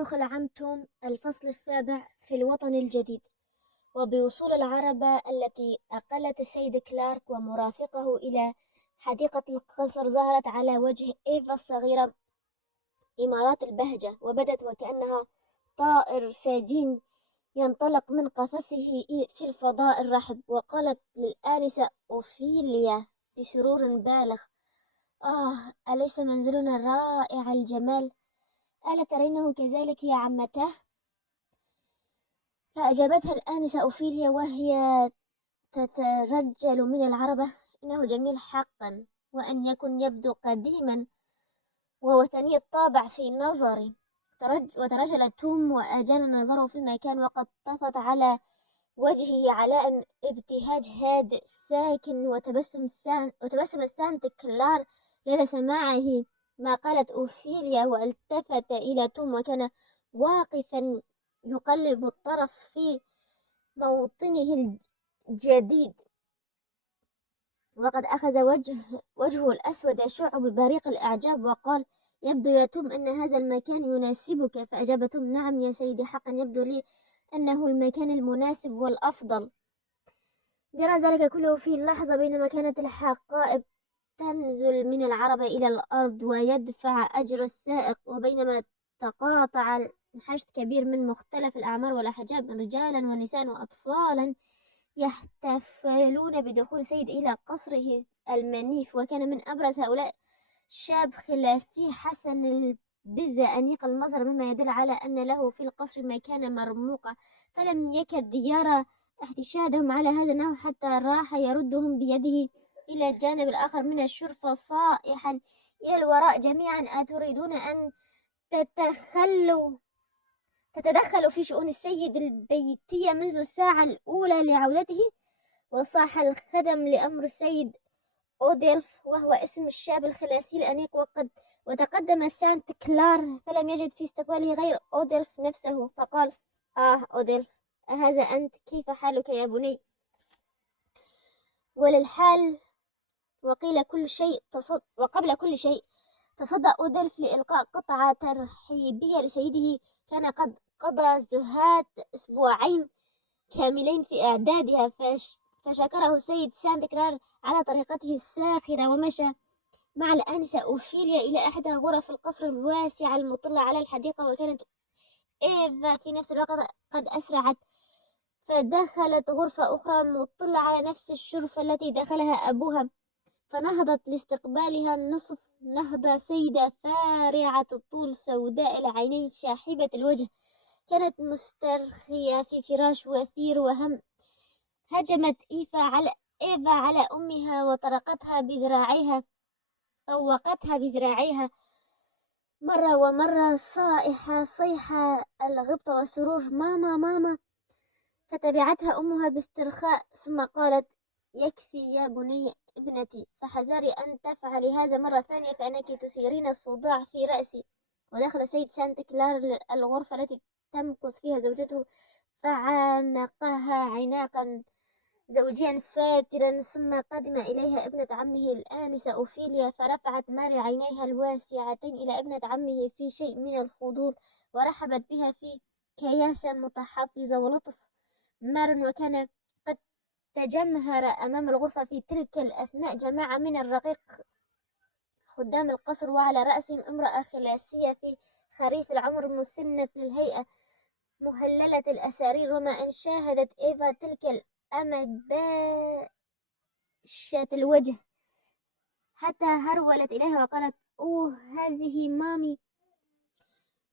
أخوخ العمتم الفصل السابع في الوطن الجديد. وبوصول العربة التي أقلت السيد كلارك ومرافقه إلى حديقة القصر ظهرت على وجه إيفا الصغيرة إمارات البهجة، وبدت وكأنها طائر ساجين ينطلق من قفصه في الفضاء الرحب. وقالت للآنسة أوفيليا بسرور بالغ: أليس منزلنا رائع الجمال؟ ألا ترينه كذلك يا عمتاه؟ فأجابتها الآنسة أوفيليا وهي تترجل من العربة: إنه جميل حقا، وأن يكن يبدو قديما ووثني الطابع في نظري. وترجل توم وأجال نظره في المكان، وقد طفت على وجهه علائم ابتهاج هادئ ساكن وتبسم سانت كلار لدى سماعه ما قالت أوفيليا. والتفت إلى توم وكان واقفا يقلب الطرف في موطنه الجديد، وقد أخذ وجهه الأسود يشع ببريق الإعجاب، وقال: يبدو يا توم أن هذا المكان يناسبك. فأجاب توم: نعم يا سيدي، حقا يبدو لي أنه المكان المناسب والأفضل. جرى ذلك كله في لحظة بينما كانت الحقائب تنزل من العربة إلى الأرض ويدفع أجر السائق، وبينما تقاطع حشد كبير من مختلف الأعمار والأحجام، رجالا ونساء وأطفالا، يحتفلون بدخول سيد إلى قصره المنيف. وكان من أبرز هؤلاء شاب خلاسي حسن البذة أنيق المظهر، مما يدل على أن له في القصر مكانة مرموقة، فلم يكد يرى احتشادهم على هذا النحو حتى راح يردهم بيده إلى الجانب الآخر من الشرفة صائحا إلى الوراء جميعا: أتريدون أن تتدخلوا في شؤون السيد البيتية منذ الساعة الأولى لعودته؟ وصاح الخدم لأمر السيد أوديلف، وهو اسم الشاب الخلاسي الأنيق. وتقدم سانت كلار فلم يجد في استقباله غير أوديلف نفسه، فقال: أوديلف، أهذا أنت؟ كيف حالك يا بني؟ وللحال وقبل كل شيء تصدى أوديلف لإلقاء قطعة ترحيبية لسيده. كان قد قضى زهاد أسبوعين كاملين في إعدادها، فشكره السيد سانت كلار على طريقته الساخرة، ومشى مع الآنسة أوفيليا إلى إحدى غرف القصر الواسعة المطلة على الحديقة. وكانت إيفا في نفس الوقت قد أسرعت فدخلت غرفة أخرى مطلة على نفس الشرفة التي دخلها أبوها، فنهضت لاستقبالها نصف نهضة سيدة فارعة الطول سوداء العينين شاحبة الوجه، كانت مسترخية في فراش وثير وهم. هجمت إيفا على أمها وطرقتها بذراعيها مرة ومرة، صائحة صيحة الغبطة والسرور: ماما ماما! فتبعتها أمها باسترخاء، ثم قالت: يكفي يا بني ابنتي، فحذري أن تفعلي هذا مرة ثانية فإنك تثيرين الصداع في رأسي. ودخل سيد سانت كلار الغرفة التي تمكث فيها زوجته، فعانقها عناقا زوجيا فاترا، ثم قدم إليها ابنة عمه الآنسة أوفيليا، فرفعت ماري عينيها الواسعتين إلى ابنة عمه في شيء من الفضول، ورحبت بها في كياسة متحفظة ولطف مار. وكان قد تجمهر أمام الغرفة في تلك الأثناء جماعة من الرقيق خدام القصر، وعلى رأسهم امرأة خلاسية في خريف العمر مسنة الهيئة مهللة الأسارير. وما أن شاهدت إيفا تلك الأمة باشة الوجه حتى هرولت إليها وقالت: أوه، هذه مامي!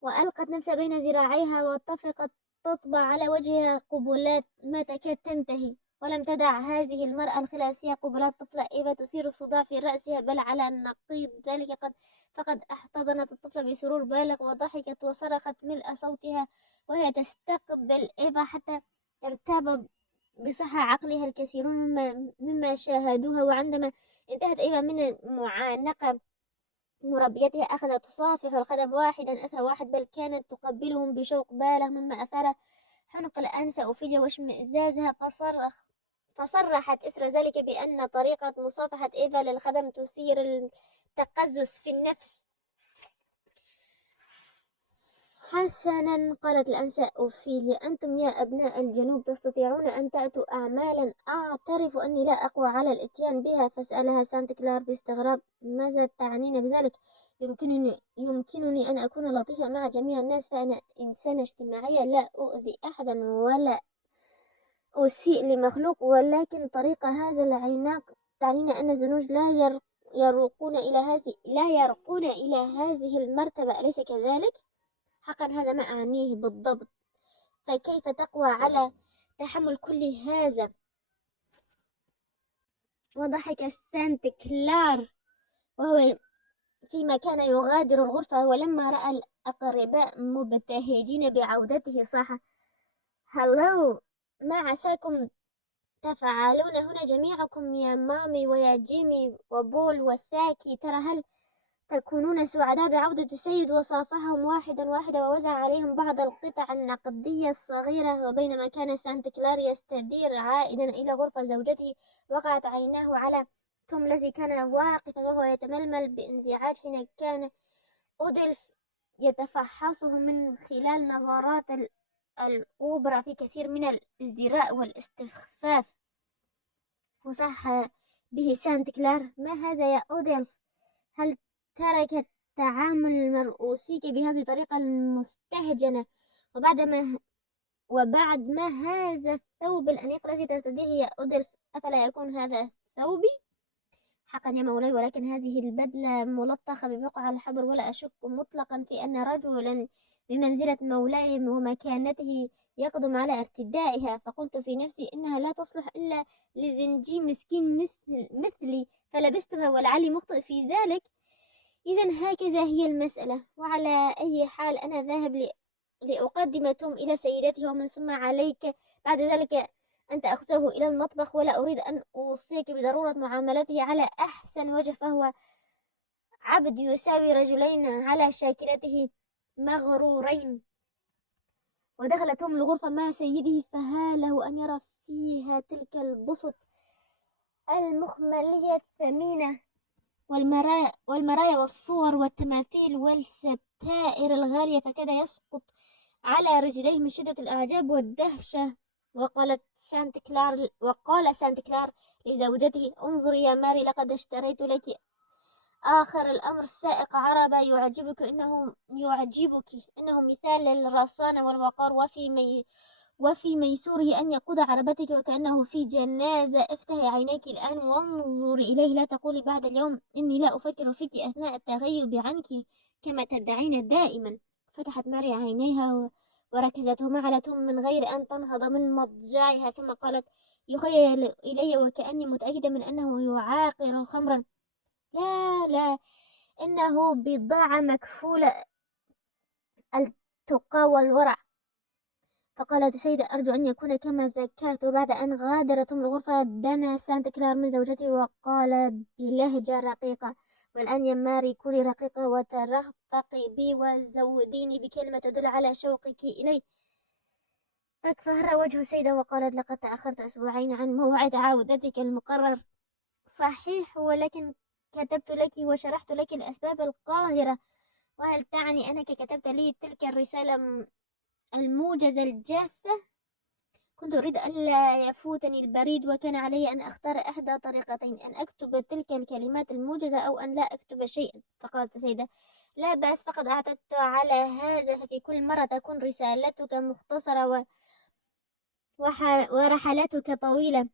وألقت نفسها بين ذراعيها واتفقت تطبع على وجهها قبلات ما تكاد تنتهي. ولم تدع هذه المرأة الخلاسية قبلات طفلة إيفا تثير الصداع في رأسها، بل على نقيض ذلك فقد احتضنت الطفل بسرور بالغ وضحكت وصرخت ملء صوتها وهي تستقبل إيفا، حتى ارتاب بصحة عقلها الكثيرون مما شاهدوها. وعندما انتهت إيفا من المعانقة مربيتها أخذت تصافح الخدم واحدا أثر واحد، بل كانت تقبلهم بشوق بالغ مما أثار حنق الآنسة أوفيليا واشمئزازها، فصرحت إثر ذلك بأن طريقة مصافحة إيفا للخدم تثير التقزز في النفس. حسنا، قالت الأنسة أوفيليا، أنتم يا أبناء الجنوب تستطيعون أن تأتوا أعمالا أعترف أني لا أقوى على الإتيان بها. فسألها سانت كلار باستغراب: ماذا تعنين بذلك؟ يمكنني أن أكون لطيفة مع جميع الناس، فأنا إنسانة اجتماعية لا أؤذي أحدا ولا أسيء لمخلوق، ولكن طريقة هذا العناق تعنين أن الزنوج لا يرقون إلى هذه المرتبة، أليس كذلك؟ حقا هذا ما أعنيه بالضبط، فكيف تقوى على تحمل كل هذا؟ وضحك سانت كلار وهو فيما كان يغادر الغرفة، ولما رأى الأقرباء مبتهجين بعودته صاح: هلو، ما عساكم تفعلون هنا جميعكم يا مامي ويا جيمي وبول وساكي؟ ترى هل تكونون سعداء بعودة السيد؟ وصافحهم واحدا واحدا ووزع عليهم بعض القطع النقدية الصغيرة. وبينما كان سانت كلار يستدير عائدا إلى غرفة زوجته، وقعت عيناه على توم الذي كان واقفا وهو يتململ بانزعاج حين كان أوديلف يتفحصه من خلال نظارات الأوبرا في كثير من الازدراء والاستخفاف. وصح به سانت كلار: ما هذا يا أوديلف؟ هل ترك تعامل مرؤوسيك بهذه الطريقة المستهجنة؟ وبعد ما هذا الثوب الأنيق الذي ترتديه يا أوديلف؟ أفلا يكون هذا ثوبي؟ حقا يا مولاي، ولكن هذه البدلة ملطخة ببقع الحبر، ولا أشك مطلقا في أن رجلا بمنزلة مولاي ومكانته يقدم على ارتدائها. فقلت في نفسي إنها لا تصلح إلا لزنجي مسكين مثلي، فلبستها ولعلي مخطئ في ذلك. إذا هكذا هي المسألة، وعلى أي حال أنا ذاهب لأقدم توم إلى سيدته، ومن ثم عليك بعد ذلك أن تأخذه إلى المطبخ، ولا أريد أن أوصيك بضرورة معاملته على أحسن وجه، فهو عبد يساوي رجلين على شاكلته مغرورين. ودخل توم الغرفة مع سيده، فهاله أن يرى فيها تلك البسط المخملية الثمينة والمرايا والصور والتماثيل والستائر الغالية، فكاد يسقط على رجليه من شدة الإعجاب والدهشة. وقال سانت كلار لزوجته: انظري يا ماري، لقد اشتريت لك آخر الأمر سائق عربة يعجبك، إنه مثال للرصانة والوقار، وفي ميسوره أن يقود عربتك وكأنه في جنازة. افتحي عينيك الآن وانظري إليه، لا تقولي بعد اليوم إني لا أفكر فيك أثناء التغيب عنك كما تدعين دائما. فتحت ماري عينيها وركزتهما على توم من غير أن تنهض من مضجعها، ثم قالت: يخيل إلي وكأني متأكدة من أنه يعاقر خمرا. لا لا، إنه بضاعة مكفولة التقى والورع. فقالت السيدة: أرجو أن يكون كما ذكرت. وبعد أن غادر توم الغرفة، دنا سانت كلار من زوجته وقال بلهجة رقيقة: والآن يا ماري، كوني رقيقة وترفقي بي وزوديني بكلمة تدل على شوقك إلي. فاكفهر وجه السيدة وقالت: لقد تأخرت أسبوعين عن موعد عودتك المقرر. صحيح، ولكن كتبت لك وشرحت لك الأسباب القاهرة. وهل تعني أنك كتبت لي تلك الرسالة الموجزة الجافة؟ كنت أريد ألا يفوتني البريد، وكان علي أن أختار إحدى طريقتين: أن أكتب تلك الكلمات الموجزة أو أن لا أكتب شيئا. فقالت السيدة: لا بأس، فقد اعتدت على هذا، ففي كل مرة تكون رسالتك مختصرة ورحلاتك طويلة.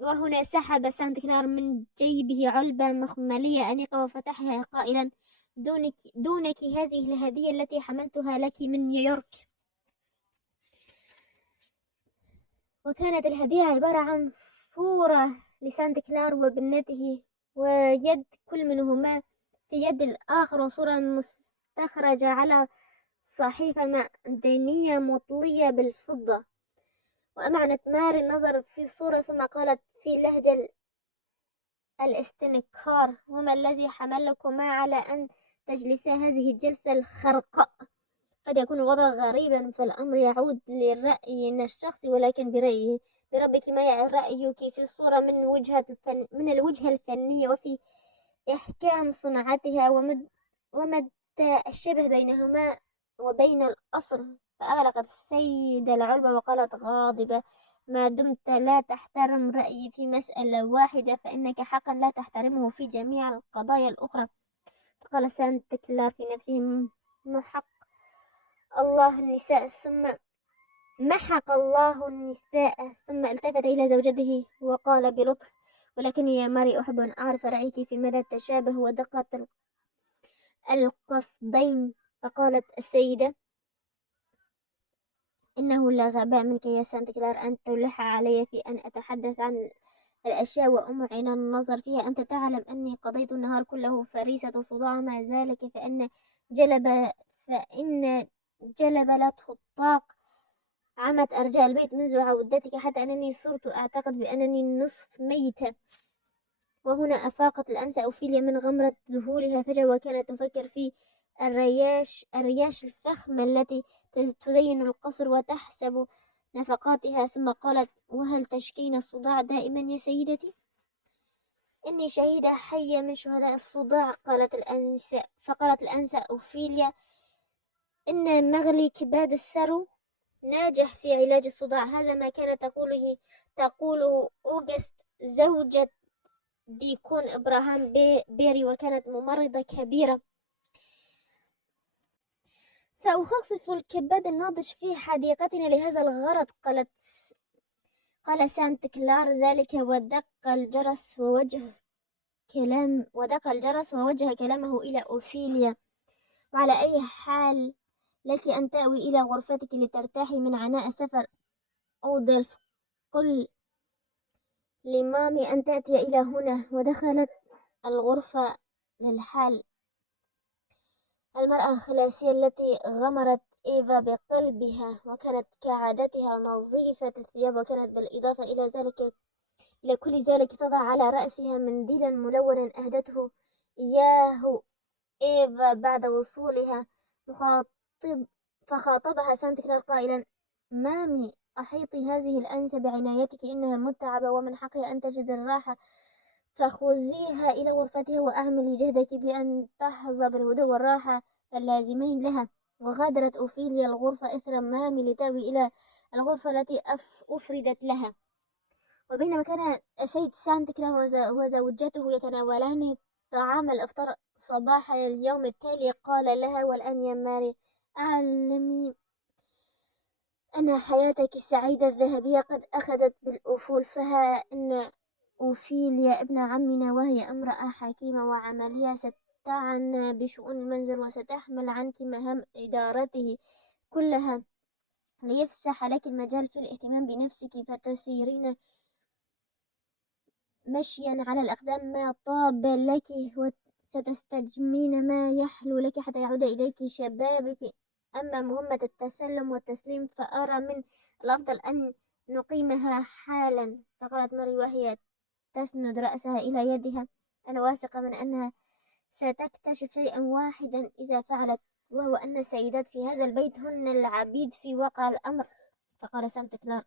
وهنا سحب سانت كلار من جيبه علبة مخملية أنيقة وفتحها قائلا: دونك هذه الهدية التي حملتها لك من نيويورك. وكانت الهدية عبارة عن صورة لسانت كلار وابنته، ويد كل منهما في يد الآخر، وصورة مستخرجة على صحيفة معدنية مطلية بالفضة. وأمعنت ماري النظر في الصورة، ثم قالت في لهجة الاستنكار: وما الذي حملكما على أن تجلسا هذه الجلسة الخرقاء؟ قد يكون الوضع غريبا، فالأمر يعود لرأينا الشخصي، ولكن بربك ما رأيك في الصورة من الوجهة الفنية، وفي إحكام صنعتها، ومدى الشبه بينهما، وبين القصر. فأغلقت السيدة العلبة وقالت غاضبة: ما دمت لا تحترم رأيي في مسألة واحدة فإنك حقا لا تحترمه في جميع القضايا الأخرى. فقال سانت كلار في نفسه: محق الله النساء ثم محق الله النساء. ثم التفت إلى زوجته وقال بلطف: ولكني يا ماري أحب أن أعرف رأيك في مدى التشابه ودقة القصدين. فقالت السيدة: إنه لا غباء منك يا سانت كلار أن تلح علي في أن أتحدث عن الأشياء وأمعن النظر فيها. أنت تعلم أني قضيت النهار كله فريسة صداع، مع ذلك جلب فإن جلبلته الطاق عمت أرجاء البيت منذ عودتك، حتى أنني صرت أعتقد بأنني نصف ميتة. وهنا أفاقت الأنسة أوفيليا من غمرة ذهولها فجأة، وكانت تفكر في الرياش الفخمة التي تزين القصر وتحسب نفقاتها. ثم قالت: وهل تشكين الصداع دائما يا سيدتي؟ إني شهيدة حية من شهداء الصداع. فقالت الأنسة أوفيليا: إن مغلي كباد السرو ناجح في علاج الصداع. هذا ما كانت تقوله أوغست زوجة ديكون إبراهام بيري، وكانت ممرضة كبيرة. سأخصص الكباد الناضج في حديقتنا لهذا الغرض. قال سانت كلار ذلك ودق الجرس ووجه كلامه إلى أوفيليا: وعلى أي حال لك أن تأوي إلى غرفتك لترتاحي من عناء السفر. أودلف، قل لمامي أن تأتي إلى هنا. ودخلت الغرفة للحال المرأة الخلاسية التي غمرت إيفا بقلبها، وكانت كعادتها نظيفة الثياب، وكانت بالإضافة إلى كل ذلك تضع على رأسها منديلا ملونا أهدته إياه إيفا بعد وصولها. فخاطبها سانت كلار قائلا: مامي، أحيطي هذه الأنسة بعنايتك، إنها متعبة ومن حقها أن تجد الراحة، فخذيها إلى غرفتها وأعملي جهدك بأن تحظى بالهدوء والراحة اللازمين لها. وغادرت أوفيليا الغرفة إثر مامي لتأوي إلى الغرفة التي أفردت لها. وبينما كان السيد سانت كلار وزوجته يتناولان طعام الإفطار صباح اليوم التالي، قال لها: والآن يا ماري، أعلمي أن حياتك السعيدة الذهبية قد أخذت بالأفول. فها إن أوفيليا ابن عمنا، وهي امرأة حكيمة وعملية، ستعنى بشؤون المنزل وستحمل عنك مهام إدارته كلها، ليفسح لك المجال في الاهتمام بنفسك، فتسيرين مشيا على الأقدام ما طاب لك، وستستجمين ما يحلو لك حتى يعود إليك شبابك. أما مهمة التسلم والتسليم فأرى من الأفضل أن نقيمها حالا. فقالت ماري وهي تسند رأسها إلى يدها: أنا واثقة من أنها ستكتشف شيئا واحدا إذا فعلت، وهو أن السيدات في هذا البيت هن العبيد في واقع الأمر. فقال سانت كلار: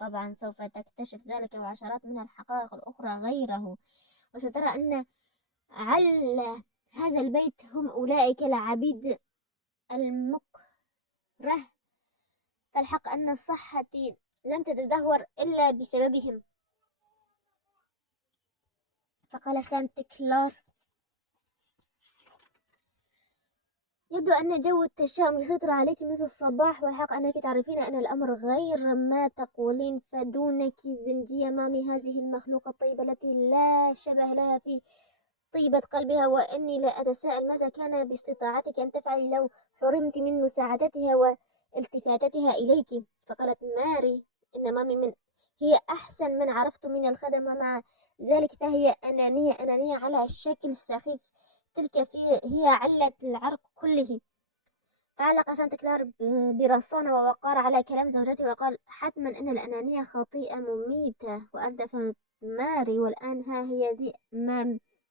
طبعا سوف تكتشف ذلك وعشرات من الحقائق الأخرى غيره، وسترى أن عل هذا البيت هم أولئك العبيد المكره. فالحق أن الصحة لم تتدهور إلا بسببهم. فقال سانت كلار: يبدو أن جو التشاؤم يسيطر عليك منذ الصباح، والحق أنك تعرفين أن الأمر غير ما تقولين. فدونك الزنجية مامي، هذه المخلوقة الطيبة التي لا شبه لها في طيبة قلبها، وإني لا أتساءل ماذا كان باستطاعتك أن تفعلي لو حرمت من مساعدتها والتفاتتها إليك. فقالت ماري: إن مامي هي أحسن من عرفت من الخدم، ومع ذلك فهي أنانية على شكل سخيف. هي علة العرق كله. فعلق سانت كلار برصانة ووقار على كلام زوجته وقال: حتما أن الأنانية خطيئة مميتة. وأردف ماري: والآن ها هي ذي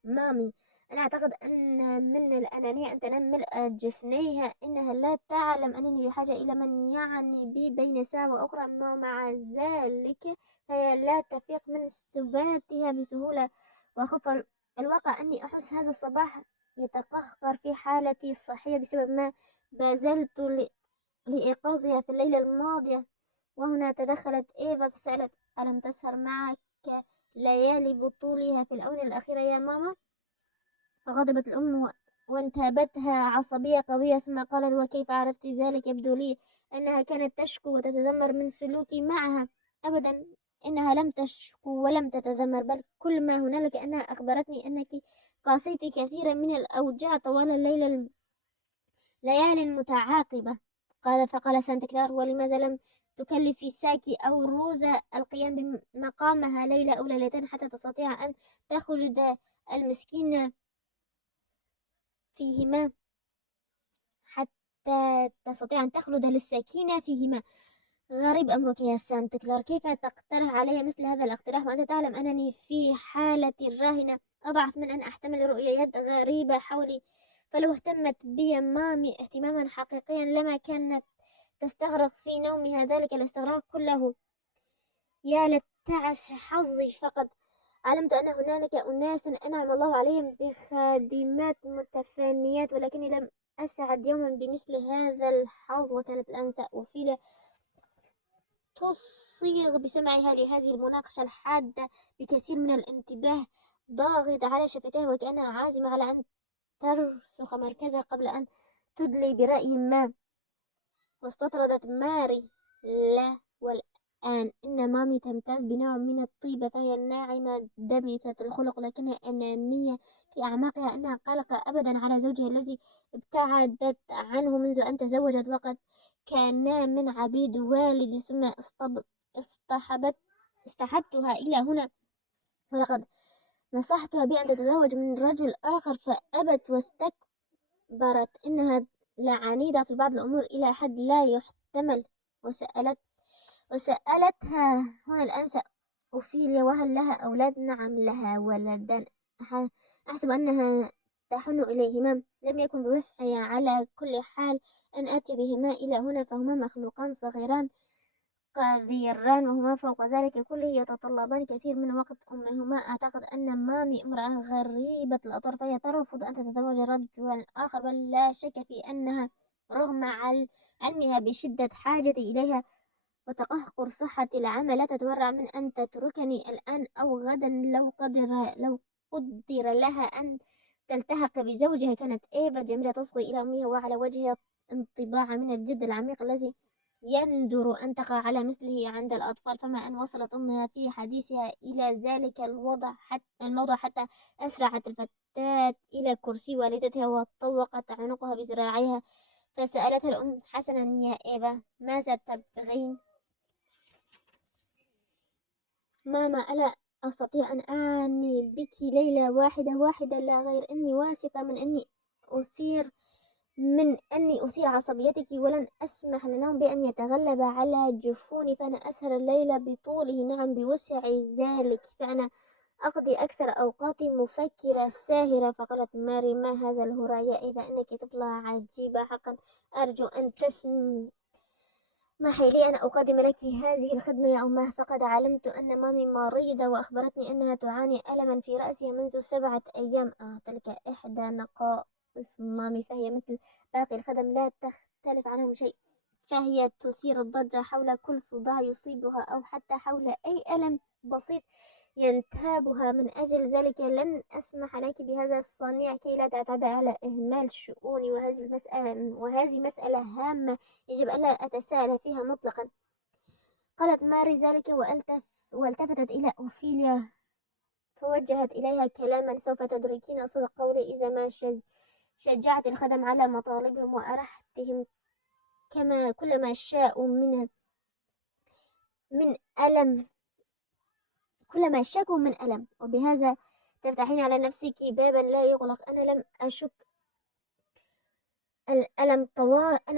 مامي، أنا أعتقد أن من الأنانية أن تنام ملء جفنيها. إنها لا تعلم أنني بحاجة إلى من يعني بي بين ساعة وأخرى، ومع ذلك فهي لا تفيق من سباتها بسهولة. وخف الواقع أني أحس هذا الصباح يتقهقر في حالتي الصحية بسبب ما بازلت لإيقاظها في الليلة الماضية. وهنا تدخلت إيفا فسألت: ألم تسهر معك ليالي بطولها في الآونة الأخيرة يا ماما؟ فغضبت الأم وانتابتها عصبية قوية، ثم قالت: وكيف عرفت ذلك؟ يبدو لي أنها كانت تشكو وتتذمر من سلوكي معها. أبدا، إنها لم تشكو ولم تتذمر، بل كل ما هنالك أنها أخبرتني أنك قاسيت كثيرا من الأوجاع طوال ليال متعاقبة. فقال سانت كلار: ولماذا لم تكلفي ساكي أو روزا القيام بمقامها ليلة أو ليلتين حتى تستطيع أن تخلد المسكين فيهما حتى تستطيع أن تخلد للسكينة فيهما؟ غريب أمرك يا سانت كلار، كيف تقترح علي مثل هذا الاقتراح وأنت تعلم أنني في حالة راهنة أضعف من أن أحتمل رؤية غريبة حولي؟ فلو اهتمت بي مامي اهتماما حقيقيا لما كانت تستغرق في نومها ذلك الاستغراق كله. يا لتعس حظي، فقد علمت أن هنالك أناس أنعم الله عليهم بخادمات متفانيات، ولكني لم أسعد يوما بمثل هذا الحظ. وكانت الأنسة أوفيلا تصيغ بسمعها لهذه المناقشة الحادة بكثير من الانتباه، ضاغط على شفتيه وكأنها عازمة على أن ترسخ مركزها قبل أن تدلي برأي ما. واستطردت ماري: لا، والآن إن مامي تمتاز بنوع من الطيبة، فهي ناعمة دمثة الخلق، لكنها أنانية في أعماقها، أنها قلقة أبدا على زوجها الذي ابتعدت عنه منذ أن تزوجت، وقد كانا من عبيد والدي، ثم اصطحبت استحبتها إلى هنا، ولقد نصحتها بأن تتزوج من رجل آخر فأبت واستكبرت. إنها لعنيدة في بعض الأمور إلى حد لا يحتمل. وسألتها هنا الأنسة أوفيليا: وهل لها أولاد؟ نعم، لها ولدان. أحسب أنها تحن إليهما. لم يكن بوسعي على كل حال أن آتي بهما إلى هنا، فهما مخلوقان صغيران قذران، وهما فوق ذلك كله يتطلبان كثير من وقت أمهما. أعتقد أن مامي امرأة غريبة الأطوار، فهي ترفض أن تتزوج رجلا آخر، بل لا شك في أنها رغم علمها بشدة حاجتي إليها وتقهقر صحة العمل لا تتورع من أن تتركني الآن أو غدا. لو قدر لها أن تلتحق بزوجها. كانت إيفا جميلة تصغي إلى أمها، وعلى وجهها انطباع من الجد العميق الذي يندر أن تقع على مثله عند الأطفال. فما أن وصلت أمها في حديثها إلى ذلك الموضع حتى أسرعت الفتاة إلى كرسي والدتها وطوقت عنقها بذراعيها، فسألتها الأم: حسنا يا إيفا، ماذا تبغين؟ ماما، ألا أستطيع أن أعني بك ليلة واحدة واحدة لا غير؟ إني واثقة من أني أثير عصبيتك، ولن أسمح لنوم بأن يتغلب على جفوني، فأنا أسهر الليل بطوله. نعم، بوسع ذلك، فأنا أقضي أكثر أوقاتي مفكرة ساهرة. فقالت ماري: ما هذا الهراء يا إيفا؟ إنك طفلة عجيبة حقا. أرجو أن اسمحي لي أن أقدم لك هذه الخدمة يا أماه. فقد علمت أن مامي مريضة، وأخبرتني أنها تعاني ألما في رأسها منذ 7 أيام. تلك إحدى نقائص مامي، فهي مثل باقي الخدم لا تختلف عنهم شيء، فهي تثير الضجة حول كل صداع يصيبها أو حتى حول أي ألم بسيط ينتابها. من أجل ذلك لن أسمح لك بهذا الصنيع كي لا تعتاد على إهمال شؤوني، وهذه مسألة هامة يجب ألا أتساءل فيها مطلقا. قالت ماري ذلك والتفتت إلى أوفيليا فوجهت إليها كلاما: سوف تدركين صدق قولي إذا ما شجعت الخدم على مطالبهم وأرحتهم كل ما شاءوا من ألم كل ما شكوا من ألم، وبهذا تفتحين على نفسك بابا لا يغلق. أنا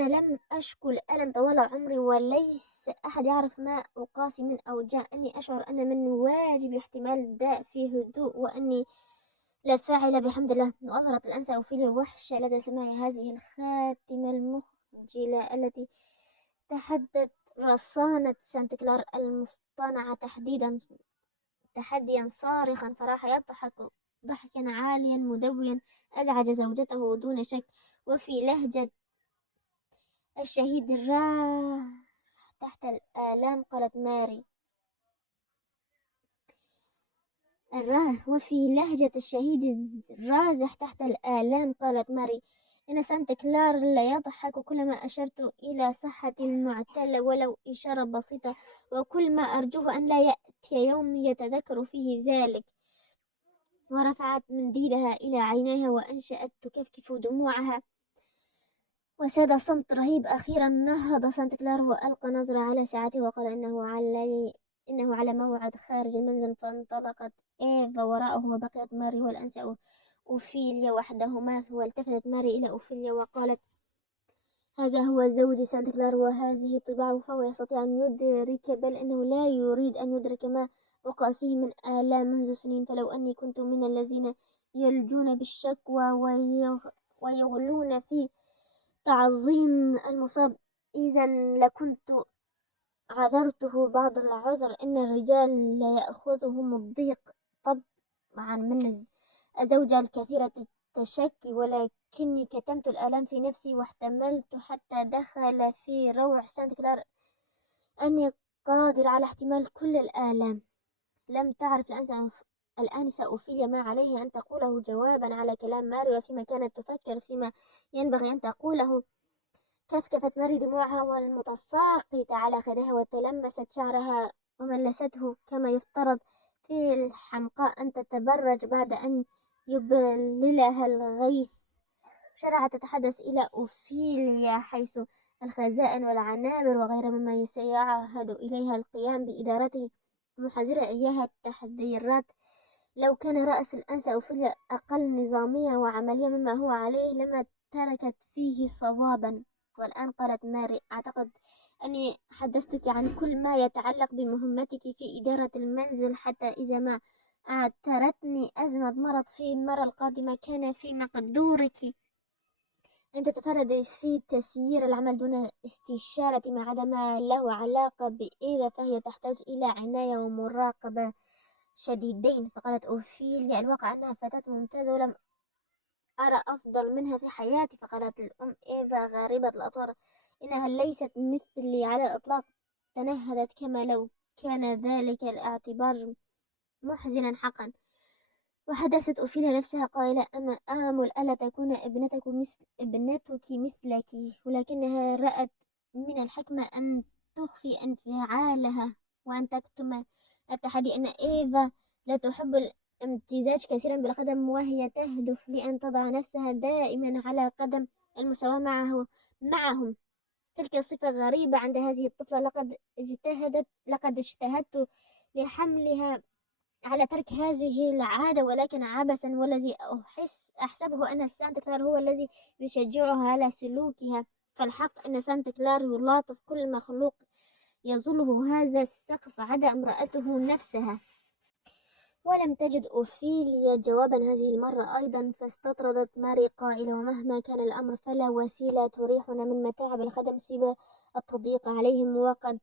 لم أشكو الألم طوال عمري، وليس أحد يعرف ما أقاسي من أوجاع. إني أشعر أن من واجبي احتمال الداء في هدوء، وأني لا فاعل بحمد الله. وأظهرت الأنسة أوفيليا وحشة لدى سماع هذه الخاتمة المخجلة التي تحدت رصانة سانت كلار المصطنعة تحديا صارخا، فراح يضحك ضحكا عاليا مدويا أزعج زوجته دون شك، وفي لهجة الشهيد الراح تحت الآلام. قالت ماري وفي لهجة الشهيد الرازح تحت الآلام قالت ماري: إن سانتا كلار لا يضحك كلما أشرت إلى صحة المعتل ولو إشارة بسيطة، وكل ما أرجوه أن لا يأتي يوم يتذكر فيه ذلك. ورفعت منديلها إلى عينيها وأنشأت تكفكف دموعها، وساد صمت رهيب. أخيرا نهض سانتا كلار وألقى نظرة على ساعته وقال إنه على موعد خارج المنزل. فانطلقت إيفا وراءه وبقيت ماري والأنثى أوفيليا وحدهما. والتفتت ماري إلى أوفيليا وقالت: هذا هو زوجي سانتا كلار وهذه طباعه، فهو يستطيع أن يدرك، بل إنه لا يريد أن يدرك ما أقاسيه من آلام منذ سنين. فلو أني كنت من الذين يلجون بالشكوى ويغلون في تعظيم المصاب، إذا لكنت عذرته بعض العذر. إن الرجال لا يأخذهم الضيق طبعا من الزوجة الكثيرة التشكي، ولكني كتمت الآلام في نفسي واحتملت حتى دخل في روع سانت كلار أني قادر على احتمال كل الآلام. لم تعرف الآنسة أوفيليا ما عليه أن تقوله جوابا على كلام ماري، وفيما كانت تفكر فيما ينبغي أن تقوله كفكفت ماري دموعها والمتساقطة على خدها وتلمست شعرها وملسته كما يفترض في الحمقاء أن تتبرج بعد أن يبللها الغيث. شرعت تتحدث إلى أوفيليا حيث الخزائن والعنابر وغير مما يسيعهد إليها القيام بإدارته، محذرة إياها التحذيرات. لو كان رأس الأنثى أوفيليا أقل نظامية وعملية مما هو عليه لما تركت فيه صوابا. والآن قالت ماري: أعتقد أني حدثتك عن كل ما يتعلق بمهمتك في إدارة المنزل، حتى إذا ما اعترتني أزمة مرض في المرة القادمة كان في مقدورك أن تتفردي في تسيير العمل دون استشارة ما عدا ما له علاقة بإيفا، فهي تحتاج إلى عناية ومراقبة شديدين. فقالت أوفيليا: الواقع أنها فتاة ممتازة ولم أرى أفضل منها في حياتي. فقالت الأم إيفا غريبة الأطوار: إنها ليست مثلي على الإطلاق. تنهدت كما لو كان ذلك الاعتبار محزنا حقا. وحدثت أوفيليا نفسها قائلة: أما آمل ألا تكون ابنتك مثلك، ولكنها رأت من الحكمة أن تخفي انفعالها وأن تكتم التحدي. أن إيفا لا تحب الامتزاج كثيرا بالقدم، وهي تهدف لأن تضع نفسها دائما على قدم المساواة معهم. تلك الصفة غريبة عند هذه الطفلة. لقد اجتهدت لحملها على ترك هذه العادة، ولكن عبثا. والذي أحسبه أن سانتا كلار هو الذي يشجعها على سلوكها. فالحق أن سانتا كلار يلاطف كل مخلوق يظله هذا السقف عدا امرأته نفسها. ولم تجد أوفيليا جوابا هذه المرة أيضا، فاستطردت ماري قائلة: ومهما كان الأمر فلا وسيلة تريحنا من متاعب الخدم سوى التضييق عليهم، وقد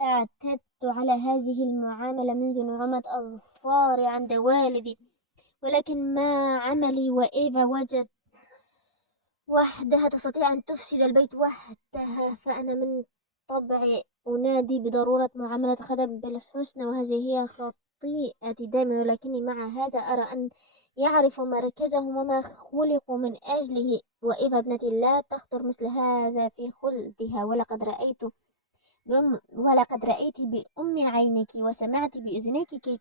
اعتدت على هذه المعاملة منذ نعومة أظفاري عند والدي. ولكن ما عملي وإيفا وحدها تستطيع أن تفسد البيت وحدها، فأنا من طبعي أنادي بضرورة معاملة خدم بالحسنى، وهذه هي خطيئتي دائما. ولكني مع هذا أرى أن يعرفوا مركزهم وما خلقوا من أجله. وإيفا ابنتي لا تخطر مثل هذا في خلدها، ولقد رأيت بأم عينك وسمعت بأذنيك كيف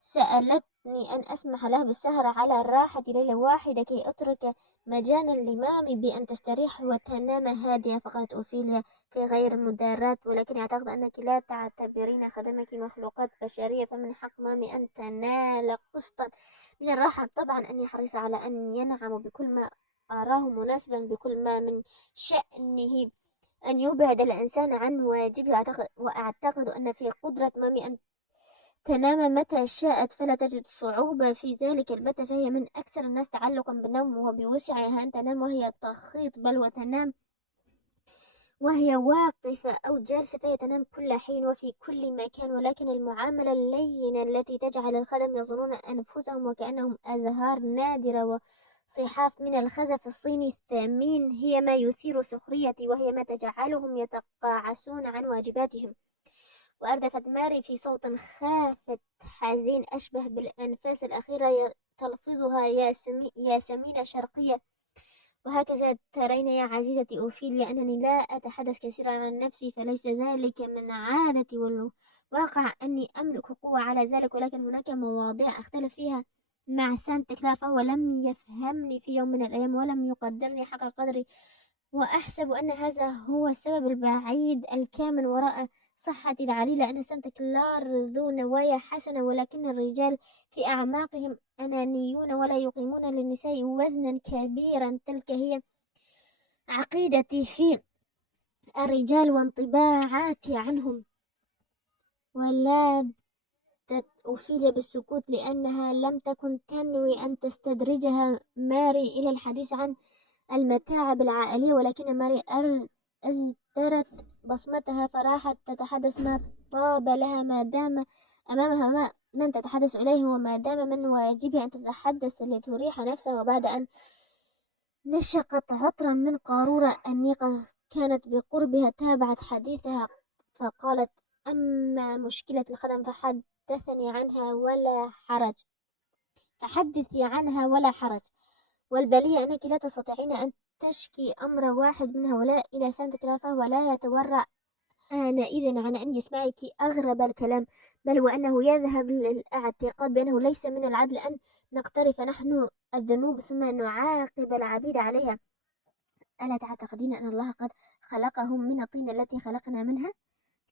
سألتني أن أسمح لها بالسهر على الراحة ليلة واحدة كي أترك مجالا لمامي بأن تستريح وتنام هادئة. فقالت أوفيليا في غير مداراة: ولكن أعتقد أنك لا تعتبرين خدمك مخلوقات بشرية، فمن حق مامي أن تنال قسطا من الراحة. طبعا أني حريصة على أن ينعم بكل ما أراه مناسبا، بكل ما من شأنه أن يبعد الإنسان عن واجبه. وأعتقد أن في قدرة مامي أن تنام متى شاءت، فلا تجد صعوبة في ذلك البتة. فهي من أكثر الناس تعلقا بالنوم، وبوسعها أن تنام وهي تخيط، بل وتنام وهي واقفة أو جالسة، فهي تنام كل حين وفي كل مكان. ولكن المعاملة اللينة التي تجعل الخدم يظنون أنفسهم وكأنهم أزهار نادرة صحاف من الخزف الصيني الثمين هي ما يثير سخريتي، وهي ما تجعلهم يتقاعسون عن واجباتهم. وأردفت ماري في صوت خافت حزين أشبه بالأنفاس الأخيرة تلفظها يا سمينة شرقية. وهكذا ترين يا عزيزتي أوفيليا أنني لا أتحدث كثيرا عن نفسي، فليس ذلك من عادتي، والواقع أني أملك قوة على ذلك، ولكن هناك مواضيع أختلف فيها مع سانت كلار، فهو لم يفهمني في يوم من الأيام ولم يقدرني حق قدري، وأحسب أن هذا هو السبب البعيد الكامن وراء صحتي العليلة. أن سانت كلار ذو نوايا حسنة، ولكن الرجال في أعماقهم أنانيون ولا يقيمون للنساء وزنا كبيرا. تلك هي عقيدتي في الرجال وانطباعاتي عنهم. ولادت أوفيليا بالسكوت لأنها لم تكن تنوي أن تستدرجها ماري إلى الحديث عن المتاعب العائلية، ولكن ماري أزدرت بصمتها فراحت تتحدث ما طاب لها، ما دام أمامها من تتحدث إليه، وما دام من واجبها أن تتحدث لتريح نفسها. وبعد أن نشقت عطرا من قارورة أنيقة كانت بقربها تابعت حديثها فقالت: أما مشكلة الخدم فحدثي عنها ولا حرج. والبلية أنك لا تستطيعين أن تشكي أمر واحد من هؤلاء إلى سانت كلار، فهو لا يتورع آنئذ عن أن يسمعك أغرب الكلام، بل وأنه يذهب للاعتقاد بأنه ليس من العدل أن نقترف نحن الذنوب ثم نعاقب العبيد عليها. ألا تعتقدين أن الله قد خلقهم من الطين التي خلقنا منها؟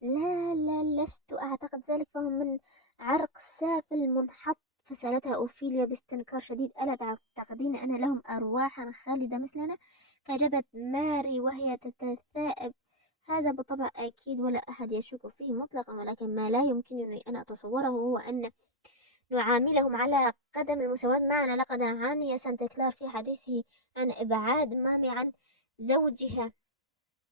لا لا، لست أعتقد ذلك، فهم من عرق سافل منحط. فسألتها أوفيليا باستنكار شديد: ألا تعتقدين أن لهم أرواحا خالدة مثلنا؟ فأجابت ماري وهي تتثاءب: هذا بالطبع أكيد، ولا أحد يشك فيه مطلقا، ولكن ما لا يمكنني أن أتصوره هو أن نعاملهم على قدم المساواة معنا. لقد عني سانت كلار في حديثه عن إبعاد مامي عن زوجها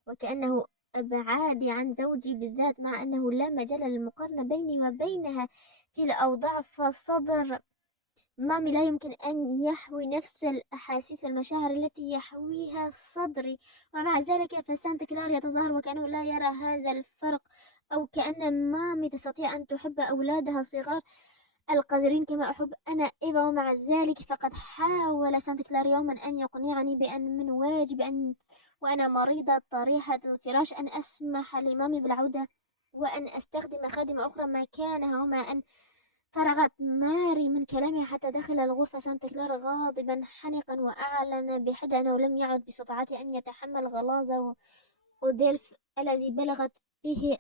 وكأنه أبعادي عن زوجي بالذات، مع أنه لا مجال للمقارنة بيني وبينها في الأوضاع. فصدر مامي لا يمكن أن يحوي نفس الأحاسيس والمشاعر التي يحويها صدري، ومع ذلك فسانت كلار يتظاهر وكأنه لا يرى هذا الفرق، أو كأن مامي تستطيع أن تحب أولادها الصغار القذرين كما أحب أنا إيفا. ومع ذلك فقد حاول سانت كلار يوما أن يقنعني بأن من واجب أن وأنا مريضة طريحة الفراش أن أسمح لمامي بالعودة وأن أستخدم خادمة أخرى مكانها. وما أن فرغت ماري من كلامها حتى دخل الغرفة سانت كلار غاضبا حنقا، وأعلن بحدة أنه لم يعد باستطاعته أن يتحمل غلاظة أوديلف الذي بلغت به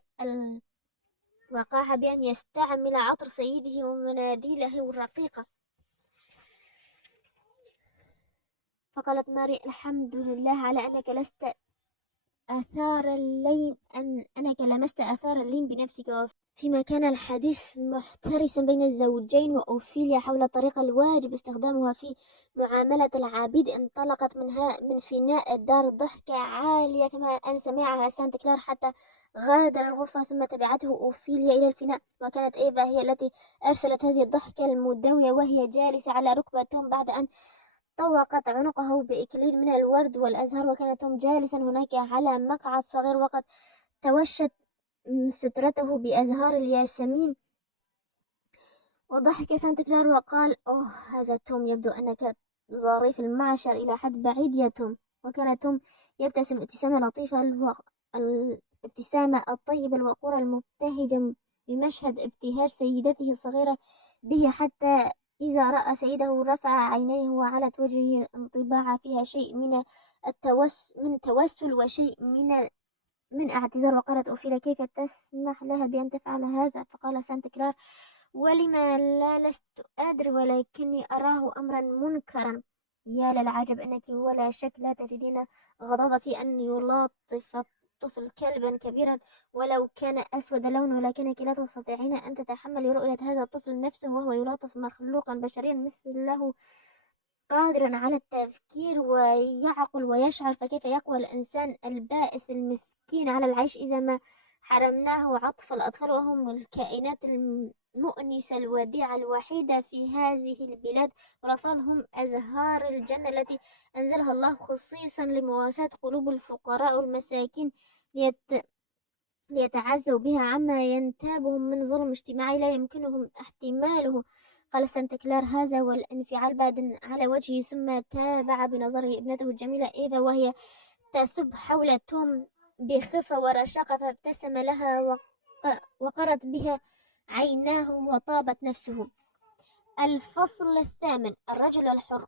الوقاحة بأن يستعمل عطر سيده ومناديله الرقيقة. فقالت ماري: الحمد لله على أنك لست آثار اللين أنك لمست آثار اللين بنفسك. فيما كان الحديث محترسا بين الزوجين وأوفيليا حول الطريقة الواجب استخدامها في معاملة العبيد، انطلقت من فناء الدار ضحكة عالية كما أن سمعها سانت كلار حتى غادر الغرفة، ثم تبعته أوفيليا إلى الفناء. وكانت إيفا هي التي أرسلت هذه الضحكة المدوية وهي جالسة على ركبة توم بعد أن طوقت عنقه بإكليل من الورد والأزهار. وكان توم جالسا هناك على مقعد صغير وقد توشت سترته بأزهار الياسمين. وضحك سانت كلار وقال: أوه، هذا توم، يبدو أنك ظريف المعشر إلى حد بعيد يا توم. وكان توم يبتسم ابتسامة لطيفة، الابتسامة الطيبة الوقورة المبتهجة بمشهد ابتهاج سيدته الصغيرة به، حتى إذا رأى سيده رفع عينيه وعلت وجهه انطباع فيها شيء من توسل وشيء من اعتذار. وقالت أوفيلا: كيف تسمح لها بأن تفعل هذا؟ فقال سانت كلار: ولما لا، لست أدري، ولكني أراه أمرا منكرا. يا للعجب أنك ولا شك لا تجدين غضاضة في أن يلاطف الطفل كلبا كبيرا ولو كان أسود لونه، ولكنك لا تستطيعين أن تتحملي رؤية هذا الطفل نفسه وهو يلاطف مخلوقا بشريا مثله قادرا على التفكير ويعقل ويشعر. فكيف يقوى الإنسان البائس المسكين على العيش إذا ما حرمناه عطف الأطفال، وهم الكائنات المؤنسة الوديعة الوحيدة في هذه البلاد. والأطفال هم أزهار الجنة التي أنزلها الله خصيصا لمواساة قلوب الفقراء والمساكين، ليتعزوا بها عما ينتابهم من ظلم اجتماعي لا يمكنهم احتماله. قال سانتا كلار هذا والانفعال بعد على وجهه، ثم تابع بنظره ابنته الجميلة إيفا وهي تثب حول توم بخفة ورشاقة، فابتسم لها وقرت بها عيناه وطابت نفسه. الفصل الثامن: الرجل الحر.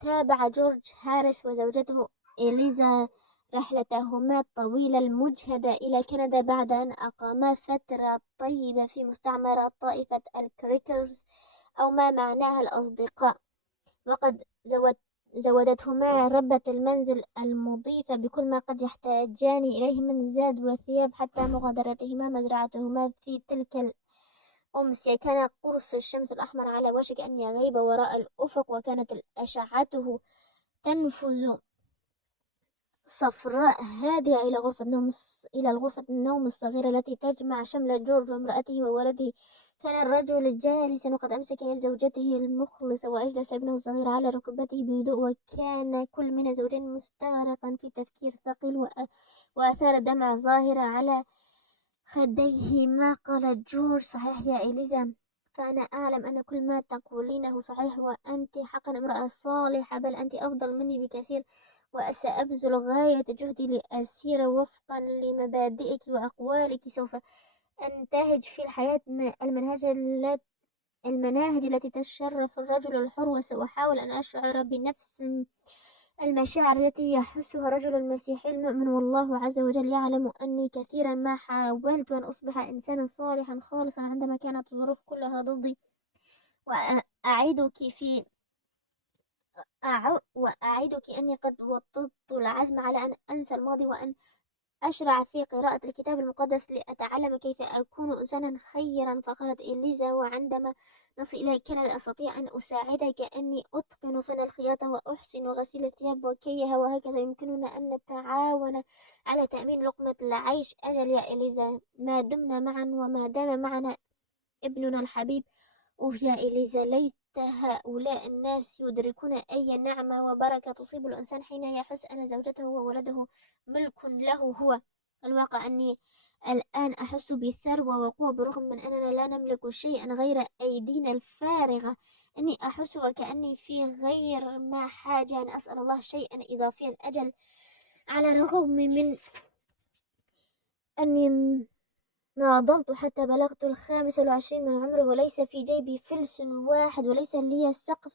تابع جورج هاريس وزوجته إليزا رحلتهما الطويلة المجهدة إلى كندا بعد أن أقاما فترة طيبة في مستعمرة طائفة الكريكرز، أو ما معناها الأصدقاء. وقد زودتهما ربة المنزل المضيفة بكل ما قد يحتاجان إليه من زاد وثياب حتى مغادرتهما مزرعتهما في تلك الأمسية. كان قرص الشمس الأحمر على وشك أن يغيب وراء الأفق، وكانت أشعته تنفذ صفراء هادئة إلى غرفة النوم الصغيرة التي تجمع شمل جورج وامرأته وولده. كان الرجل جالسا وقد أمسك يد زوجته المخلصة وأجلس ابنه الصغير على ركبته بهدوء، وكان كل من الزوجين مستغرقا في تفكير ثقيل، وآثار دمع ظاهرة على خديه. ما قال جورج صحيح يا إليزا، فأنا أعلم أن كل ما تقولينه صحيح، وأنت حقا امرأة صالحة، بل أنت أفضل مني بكثير، وسأبذل غاية جهدي لأسير وفقا لمبادئك وأقوالك. سوف أنتهج في الحياة المناهج التي تشرف الرجل الحر، وسأحاول أن أشعر بنفس المشاعر التي يحسها الرجل المسيحي المؤمن. والله عز وجل يعلم أني كثيرا ما حاولت أن أصبح إنسانا صالحا خالصا عندما كانت الظروف كلها ضدي، وأعدك في وأعدك أني قد وطدت العزم على أن أنسى الماضي، وأن أشرع في قراءة الكتاب المقدس لأتعلم كيف أكون إنسانا خيرا. فقالت إليزا: وعندما نصل إلى كندا أستطيع أن أساعدك، أني أتقن فن الخياطة وأحسن غسيل الثياب وكيها، وهكذا يمكننا أن نتعاون على تأمين لقمة العيش. أجل يا إليزا، ما دمنا معا وما دام معنا ابننا الحبيب. أوه يا إليزا، ليت هؤلاء الناس يدركون أي نعمة وبركة تصيب الإنسان حين يحس أن زوجته وولده ملك له هو. الواقع أني الآن أحس بثروة وقوة، برغم من أننا لا نملك شيئا غير أيدينا الفارغة. أني أحس وكأني في غير ما حاجة أن أسأل الله شيئا إضافيا. أجل، على الرغم من أني ناضلت حتى بلغت 25 من عمري، وليس في جيبي فلس واحد، وليس لي سقف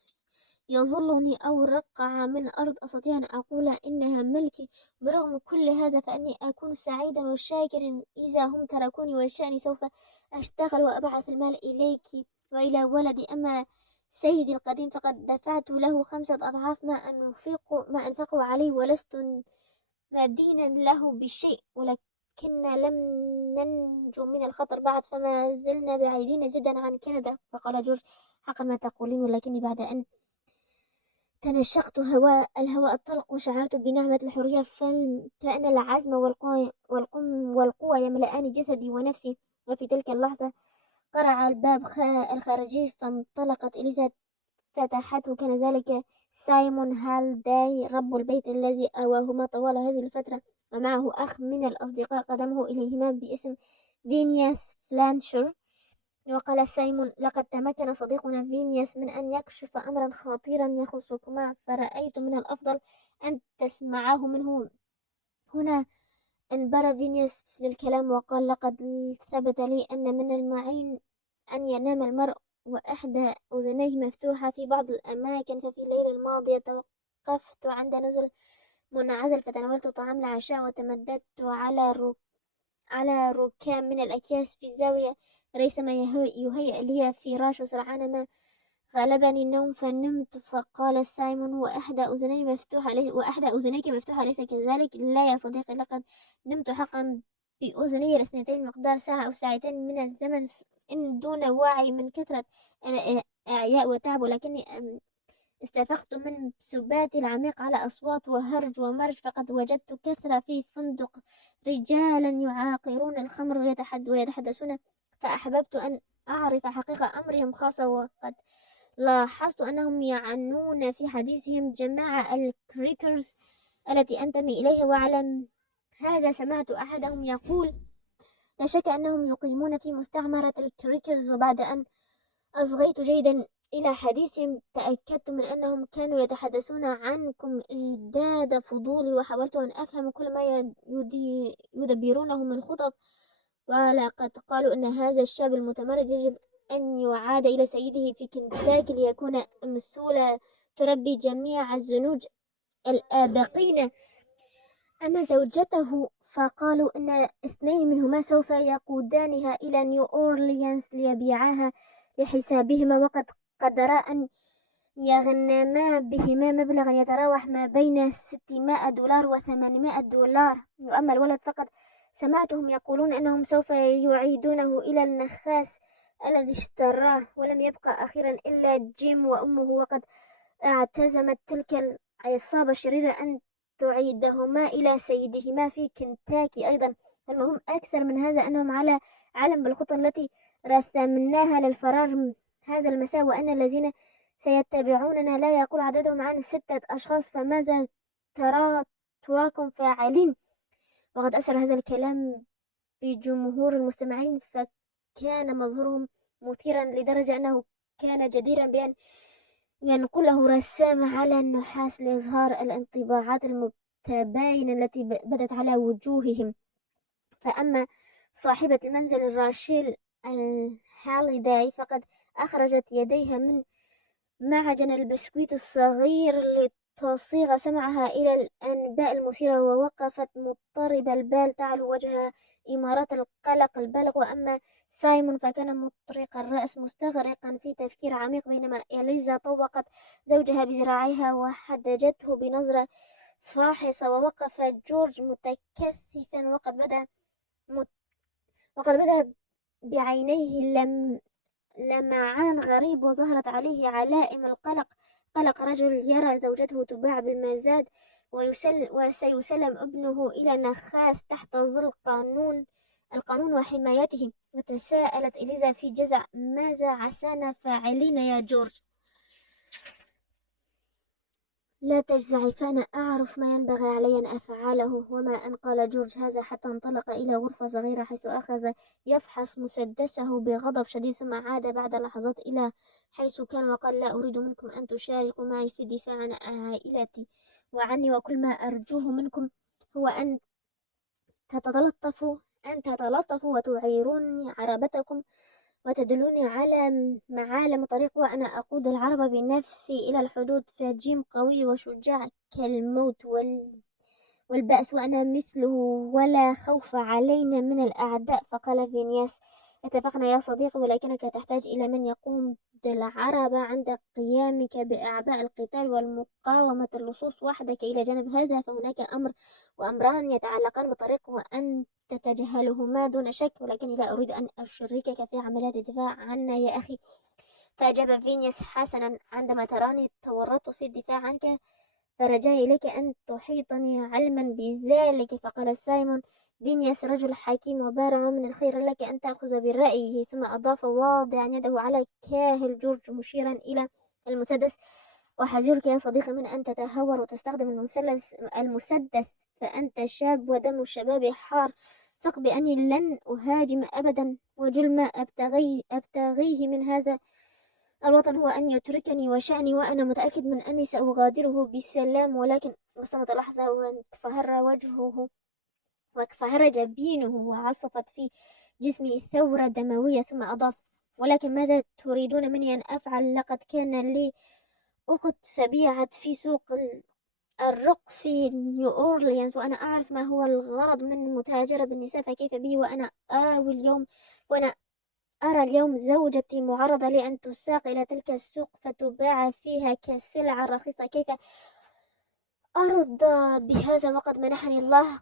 يظلني أو رقعة من أرض أستطيع أن أقول إنها ملكي. برغم كل هذا فإني أكون سعيدا وشاكرا إذا هم تركوني وشأني. سوف أشتغل وأبعث المال إليك وإلى ولدي. أما سيدي القديم فقد دفعت له 5 أضعاف ما أنفقه عليه، ولست مدينا له بشيء، ولكن لم ننجو من الخطر بعد، فما زلنا بعيدين جدا عن كندا. فقال جورج: حق ما تقولين، ولكني بعد أن تنشقت الهواء الطلق وشعرت بنعمة الحرية، فإن العزم والقوة يملأان جسدي ونفسي. وفي تلك اللحظة قرع الباب الخارجي، فانطلقت إليزا فتحته. كان ذلك سايمون هالداي، رب البيت الذي آواهما طوال هذه الفترة، ومعه أخ من الأصدقاء قدمه إليهما باسم فينياس فلانشر. وقال سايمون: لقد تمكن صديقنا فينياس من أن يكشف أمرا خطيرا يخصكما، فرأيت من الأفضل أن تسمعاه منه. هنا انبرى فينياس للكلام وقال: لقد ثبت لي أن من المعين أن ينام المرء وإحدى أذنيه مفتوحة في بعض الأماكن. ففي الليلة الماضية توقفت عند نزل منعزل، فتناولت طعام العشاء وتمددت على ركام من الأكياس في الزاوية ريثما يهيأ لي فراش. سرعان ما غلبني النوم فنمت. فقال سايمون: وإحدى أذنيك مفتوحة أليس كذلك؟ لا يا صديقي، لقد نمت حقا بأذني الاثنتين مقدار ساعة أو ساعتين من الزمن، إن دون وعي من كثرة الإعياء والتعب، ولكني استفقت من سباتي العميق على أصوات وهرج ومرج، فقد وجدت كثرة في فندق رجالا يعاقرون الخمر ويتحدثون، فأحببت أن أعرف حقيقة أمرهم خاصة. وقد لاحظت أنهم يعنون في حديثهم جماعة الكريكرز التي أنتمي إليها، وعلى هذا سمعت أحدهم يقول: لا شك أنهم يقيمون في مستعمرة الكريكرز. وبعد أن أصغيت جيدا إلى حديثهم تأكدت من أنهم كانوا يتحدثون عنكم. ازداد فضولي وحاولت أن أفهم كل ما يدبرونه من خطط، ولقد قالوا أن هذا الشاب المتمرد يجب أن يعاد إلى سيده في كنتاكي ليكون أمثلة تربي جميع الزنوج الآبقين. أما زوجته فقالوا أن 2 منهما سوف يقودانها إلى نيو أورليانز ليبيعاها لحسابهما، وقد قدرا أن يغنما بهما مبلغا يتراوح ما بين $600 و$800. وأما الولد فقد سمعتهم يقولون أنهم سوف يعيدونه إلى النخاس الذي اشتراه، ولم يبقى أخيرا إلا جيم وأمه، وقد اعتزمت تلك العصابة الشريرة أن تعيدهما إلى سيدهما في كنتاكي أيضا. المهم أكثر من هذا أنهم على علم بالخطة التي رسمناها للفرار هذا المساء، وأن الذين سيتبعوننا لا يقول عددهم عن 6 أشخاص، فماذا تراكم فاعلين؟ وقد أثر هذا الكلام بجمهور المستمعين، فكان مظهرهم مثيرا لدرجة أنه كان جديرا بأن ينقله رسام على النحاس لإظهار الانطباعات المتباينة التي بدت على وجوههم. فأما صاحبة المنزل راشيل الهاليداي فقد أخرجت يديها من معجن البسكويت الصغير لتصيغ سمعها إلى الأنباء المثيرة، ووقفت مضطرب البال تعلو وجهها إمارات القلق البالغ. وأما سايمون فكان مطرق الرأس مستغرقا في تفكير عميق، بينما إليزا طوقت زوجها بذراعيها وحدجته بنظرة فاحصة. ووقف جورج متكثفا، وقد بدأ بعينيه لمعان غريب، وظهرت عليه علائم القلق، قلق رجل يرى زوجته تباع بالمزاد وسيسلم ابنه إلى نخاس تحت ظل القانون وحمايته. وتساءلت إليزا في جزع: ماذا عسانا فاعلين يا جورج؟ لا تجزعي، فأنا أعرف ما ينبغي علي أن أفعله. وما أن قال جورج هذا حتى انطلق إلى غرفة صغيرة حيث أخذ يفحص مسدسه بغضب شديد، ثم عاد بعد لحظات إلى حيث كان وقال: لا أريد منكم أن تشاركوا معي في دفاع عن عائلتي وعني، وكل ما أرجوه منكم هو أن تتلطفوا وتعيروني عربتكم وتدلوني على معالم طريق، وأنا أقود العربة بنفسي إلى الحدود. فجيم قوي وشجاع كالموت والبأس، وأنا مثله، ولا خوف علينا من الأعداء. فقال فينياس: اتفقنا يا صديقي، ولكنك تحتاج إلى من يقوم بالعربة عند قيامك بأعباء القتال والمقاومة اللصوص وحدك. إلى جانب هذا فهناك أمران يتعلقان بالطريق وأن تتجاهلهما دون شك، ولكني لا أريد أن أشركك في عمليات الدفاع عنا يا أخي. فأجاب فينياس: حسنا، عندما تراني تورطت في الدفاع عنك فرجائي إليك أن تحيطني علما بذلك. فقال سايمون: فينياس رجل حكيم وبارع، من الخير لك أن تأخذ برأيه. ثم أضاف واضعا يده على كاهل جورج مشيرا إلى المسدس: أحذرك يا صديقي من أن تتهور وتستخدم المسدس، فأنت شاب ودم الشباب حار. ثق بأني لن أهاجم أبدا، وجل ما أبتغيه من هذا الوطن هو أن يتركني وشأني، وأنا متأكد من أني سأغادره بسلام. ولكن صمت لحظة، وانفهر وجهه واكفهر جبينه، وعصفت في جسمي ثورة دموية. ثم أضاف: ولكن ماذا تريدون مني أن أفعل؟ لقد كان لي أخت فبيعت في سوق الرق في نيو أورليانز، وأنا أعرف ما هو الغرض من المتاجرة بالنساء، فكيف بي وأنا أرى اليوم زوجتي معرضة لأن تساق إلى تلك السوق فتباع فيها كسلعة رخيصة؟ كيف أرضى بهذا وقد منحني الله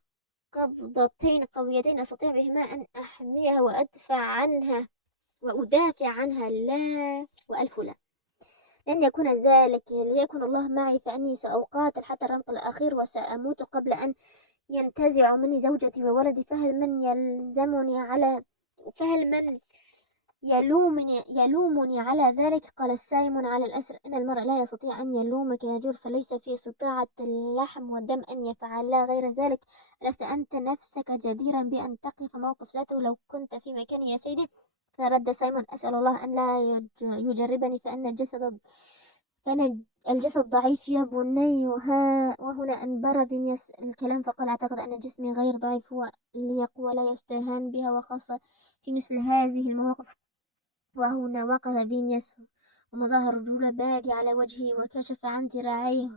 قبضتين قويتين أستطيع بهما أن أحميها وأدافع عنها؟ لا، وألف لا. لن يكون ذلك، ليكن الله معي فإني سأقاتل حتى الرمق الأخير وسأموت قبل أن ينتزع مني زوجتي وولدي. فهل من يلومني على ذلك؟ قال السائم على الأسر: إن المرء لا يستطيع أن يلومك يا جور، فليس في استطاعة اللحم والدم أن يفعلا غير ذلك. ألست أنت نفسك جديرا بأن تقف موقف ذاته لو كنت في مكاني يا سيدي؟ فرد سايمون: أسأل الله أن لا يجربني، فأنا الجسد ضعيف يا بني. وهنا أنبر فينيس الكلام فقال: أعتقد أن جسمي غير ضعيف، هو ليقوى لا يستهان بها، وخاصة في مثل هذه المواقف. وهنا وقف فينيس ومظاهر الرجولة باقي على وجهه، وكشف عن ذراعيه،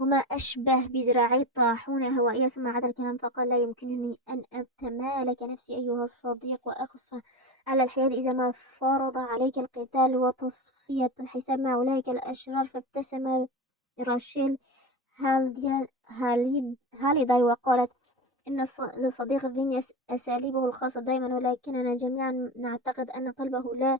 هما أشبه بذراعي الطاحونة هوائية، ثم عاد الكلام فقال: لا يمكنني أن أتمالك نفسي أيها الصديق وأقف على الحياد إذا ما فرض عليك القتال وتصفية الحساب مع أولئك الأشرار. فابتسم راشيل هاليداي وقالت: إن لصديق فينيس أساليبه الخاصة دائما، ولكننا جميعا نعتقد أن قلبه لا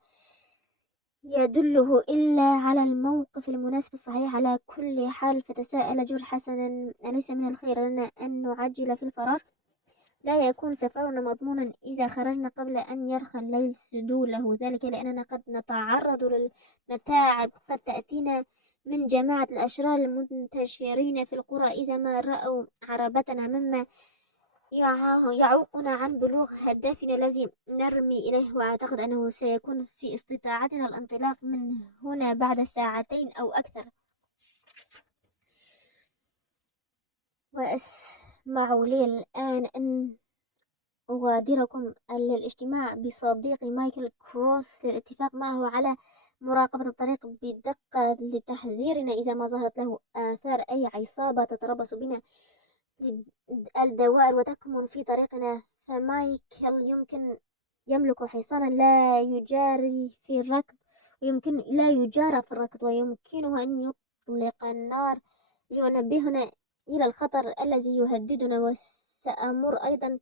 يدله إلا على الموقف المناسب الصحيح. على كل حال، فتساءل جورج حسنا: أليس من الخير لنا أن نعجل في الفرار؟ لا يكون سفرنا مضمونا إذا خرجنا قبل أن يرخى الليل سدوله، ذلك لأننا قد نتعرض للمتاعب قد تأتينا من جماعة الأشرار المنتشرين في القرى إذا ما رأوا عربتنا، مما يعوقنا عن بلوغ هدفنا الذي نرمي إليه. وأعتقد أنه سيكون في استطاعتنا الانطلاق من هنا بعد ساعتين أو أكثر. وأسمع لي الآن أن أغادركم للاجتماع بصديقي مايكل كروس للاتفاق معه على مراقبة الطريق بدقة لتحذيرنا إذا ما ظهرت له آثار أي عصابة تتربص بنا الدوائر وتكمن في طريقنا. فمايكل يملك حصانا لا يجاري في الركض، لا يجارى في الركض، ويمكنه أن يطلق النار لينبهنا إلى الخطر الذي يهددنا. وسأمر أيضا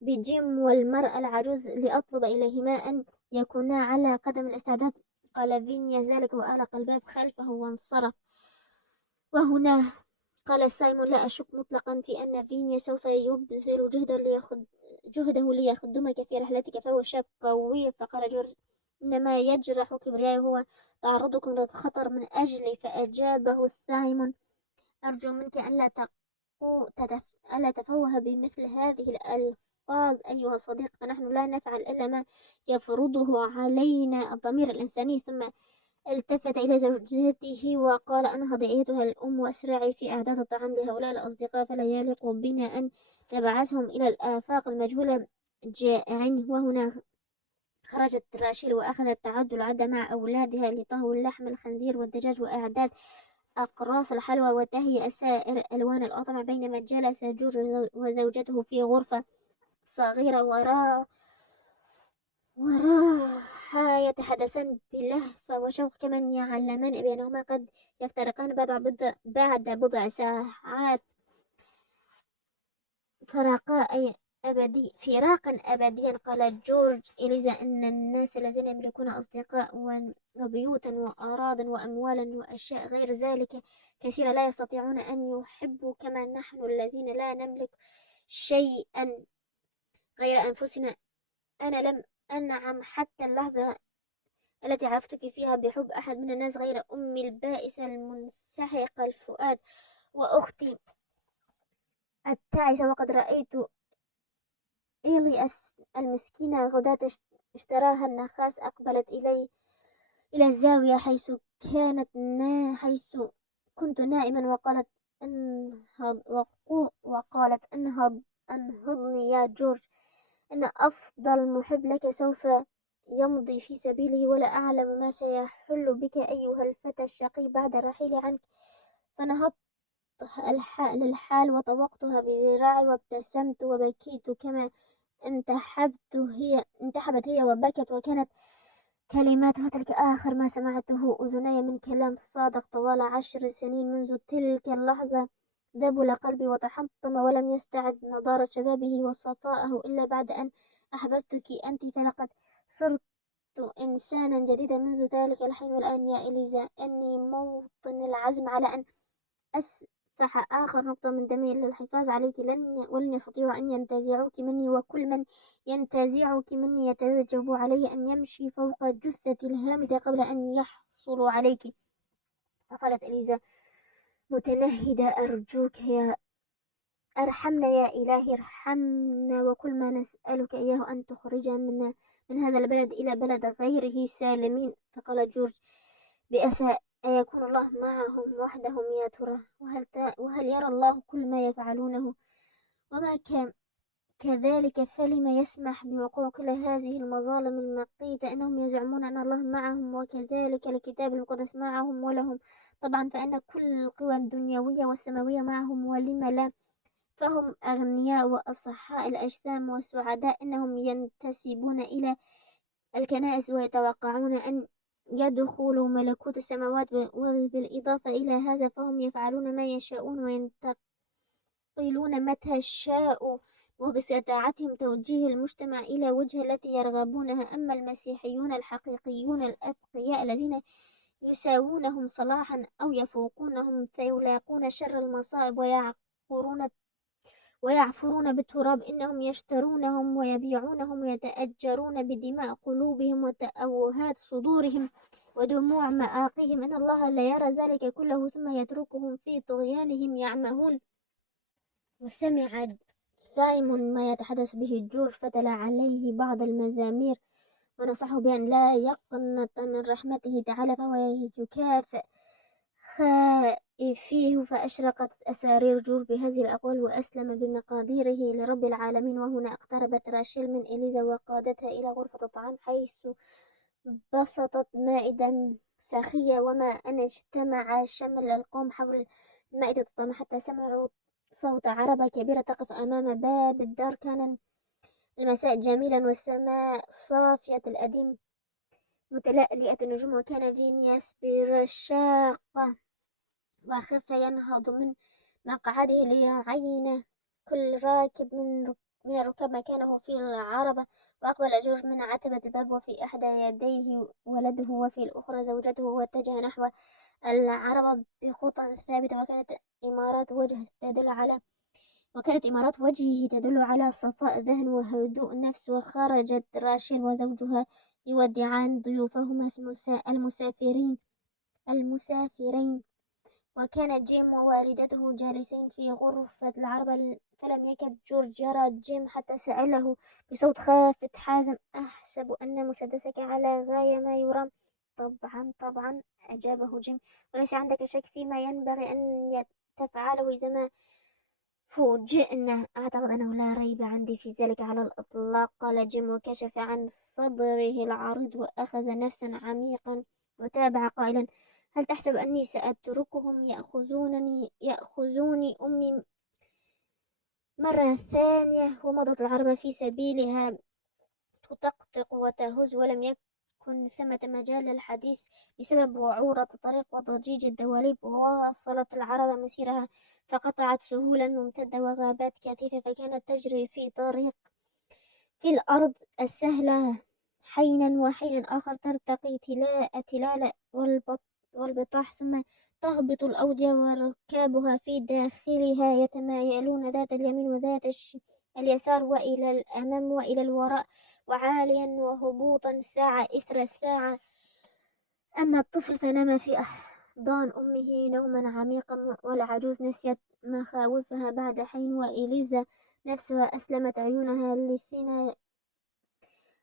بجيم والمرأة العجوز لأطلب إليهما أن يكونا على قدم الاستعداد. قال فينيا ذلك وأغلق الباب خلفه وانصرف. وهنا قال سايمون: لا أشك مطلقا في أن فينيا سوف يبذل جهده ليخدمك في رحلتك، فهو شاب قوي. فقال جورج: إنما يجرح كبرياء هو تعرضكم للخطر من أجلي. فأجابه سايمون: أرجو منك ألا تفوه بمثل هذه الألفاظ أيها الصديق، فنحن لا نفعل إلا ما يفرضه علينا الضمير الإنساني. ثم التفت إلى زوجته وقال: انهضي أيتها الأم واسرعي في إعداد الطعام لهؤلاء الأصدقاء، فلا يليق بنا أن نبعثهم إلى الآفاق المجهولة جائعين. وهنا خرجت راشيل وأخذت تعد العد مع أولادها لطهو اللحم الخنزير والدجاج وإعداد أقراص الحلوى وتهيئ سائر ألوان الأطعمة، بينما جلس جورج وزوجته في غرفة صغيرة وراها يتحدثان بلهفة وشوق، كمن يعلمان بأنهما قد يفترقان بعد بضع ساعات فراقا أبديا. قال جورج إليزا أن الناس الذين يملكون أصدقاء وبيوتا وأراض وأموالا وأشياء غير ذلك كثيرة لا يستطيعون أن يحبوا كما نحن الذين لا نملك شيئا غير أنفسنا. أنا لم أنعم حتى اللحظة التي عرفتك فيها بحب أحد من الناس غير أمي البائسة المنسحقة الفؤاد وأختي التعسة. وقد رأيت إيلي المسكينة غداة اشتراها النخاس أقبلت إلى الزاوية حيث كنت نائما، انهضني يا جورج، إن أفضل محب لك سوف يمضي في سبيله، ولا أعلم ما سيحل بك أيها الفتى الشقي بعد الرحيل عنك. فنهضت للحال وطوقتها بذراعي وابتسمت وبكيت كما انتحبت هي وبكت، وكانت كلماتها تلك آخر ما سمعته أذني من كلام صادق طوال 10 سنين. منذ تلك اللحظة دبل قلبي وتحطم، ولم يستعد نضارة شبابه وصفاءه إلا بعد أن أحببتك أنت. فلقد صرت صرت إنسانا جديدا منذ ذلك الحين، والآن يا إليزا إني موطن العزم على أن أسفح آخر نقطة من دمي للحفاظ عليك. ولن يستطيعوا أن ينتزعوك مني، وكل من ينتزعك مني يتوجب علي أن يمشي فوق جثتي الهامدة قبل أن يحصلوا عليك. فقالت إليزا متنهدة أرجوك ارحمنا يا إلهي، ارحمنا، وكل ما نسألك إياه أن تخرجنا من هذا البلد إلى بلد غيره سالمين. فقال جورج بأسى أيكون الله معهم وحدهم يا ترى، وهل يرى الله كل ما يفعلونه؟ وما كان كذلك فلم يسمح بوقوع كل هذه المظالم المقيتة؟ إنهم يزعمون أن الله معهم، وكذلك الكتاب المقدس معهم ولهم طبعا، فإن كل القوى الدنيوية والسماوية معهم، ولم لا؟ فهم أغنياء وأصحاء الأجسام وسعداء، إنهم ينتسبون إلى الكنائس ويتوقعون أن يدخلوا ملكوت السماوات، وبالإضافة إلى هذا فهم يفعلون ما يشاءون وينتقلون متى شاءوا، وباستطاعتهم توجيه المجتمع إلى وجهة التي يرغبونها. أما المسيحيون الحقيقيون الأتقياء الذين يساوونهم صلاحا أو يفوقونهم فيلاقون شر المصائب ويعفرون بالتراب، إنهم يشترونهم ويبيعونهم ويتأجرون بدماء قلوبهم وتأوهات صدورهم ودموع مآقيهم. إن الله لا يرى ذلك كله ثم يتركهم في طغيانهم يعمهون. وسمع سايمون ما يتحدث به جورج، فتلا عليه بعض المزامير ونصحه بأن لا يقنط من رحمته تعالى، فهو يكافئ خائفيه. فأشرقت أسارير جورج بهذه الأقوال وأسلم بمقاديره لرب العالمين. وهنا اقتربت راشيل من إليزا وقادتها إلى غرفة الطعام، حيث بسطت مائدة ساخية. وما أن اجتمع شمل القوم حول مائدة الطعام حتى سمعوا صوت عربة كبيرة تقف أمام باب الدار. كان المساء جميلا والسماء صافية الأديم متلألئة النجوم، وكان فينياس برشاقة وخف ينهض من مقعده ليعين كل راكب من الركاب مكانه في العربة. وأقبل جورج من عتبة الباب، وفي إحدى يديه ولده وفي الأخرى زوجته، واتجه نحو العربة بخطى ثابتة. وكانت إمارات وجهه تدل على صفاء ذهن وهدوء نفس. وخرجت راشيل وزوجها يودعان ضيوفهما المسافرين، وكان جيم ووالدته جالسين في غرفة العربة. فلم يكد جورج يرى جيم حتى سأله بصوت خافت حازم أحسب أن مسدسك على غاية ما يرام؟ طبعا طبعا، أجابه جيم، وليس عندك شك فيما ينبغي أن تفعله إذا ما فوجئنا. أعتقد أنه لا ريب عندي في ذلك على الإطلاق، قال جيم وكشف عن صدره العريض وأخذ نفسا عميقا وتابع قائلا هل تحسب أني سأتركهم يأخذوني أمي مرة ثانية؟ ومضت العربة في سبيلها تطقطق وتهز، ولم يكن ثمة مجال للحديث بسبب وعورة الطريق وضجيج الدواليب. وواصلت العربة مسيرها، فقطعت سهولا ممتدة وغابات كثيفة، فكانت تجري في الأرض السهلة. حينا وحين آخر ترتقي تلال والبطاح، ثم تهبط الأودية وركابها في داخلها يتمايلون ذات اليمين وذات اليسار، وإلى الأمام وإلى الوراء، وعاليا وهبوطا ساعة إثر ساعة. أما الطفل فنام في أحضان أمه نوما عميقا، والعجوز نسيت مخاوفها بعد حين، وإليزا نفسها أسلمت عيونها لسنا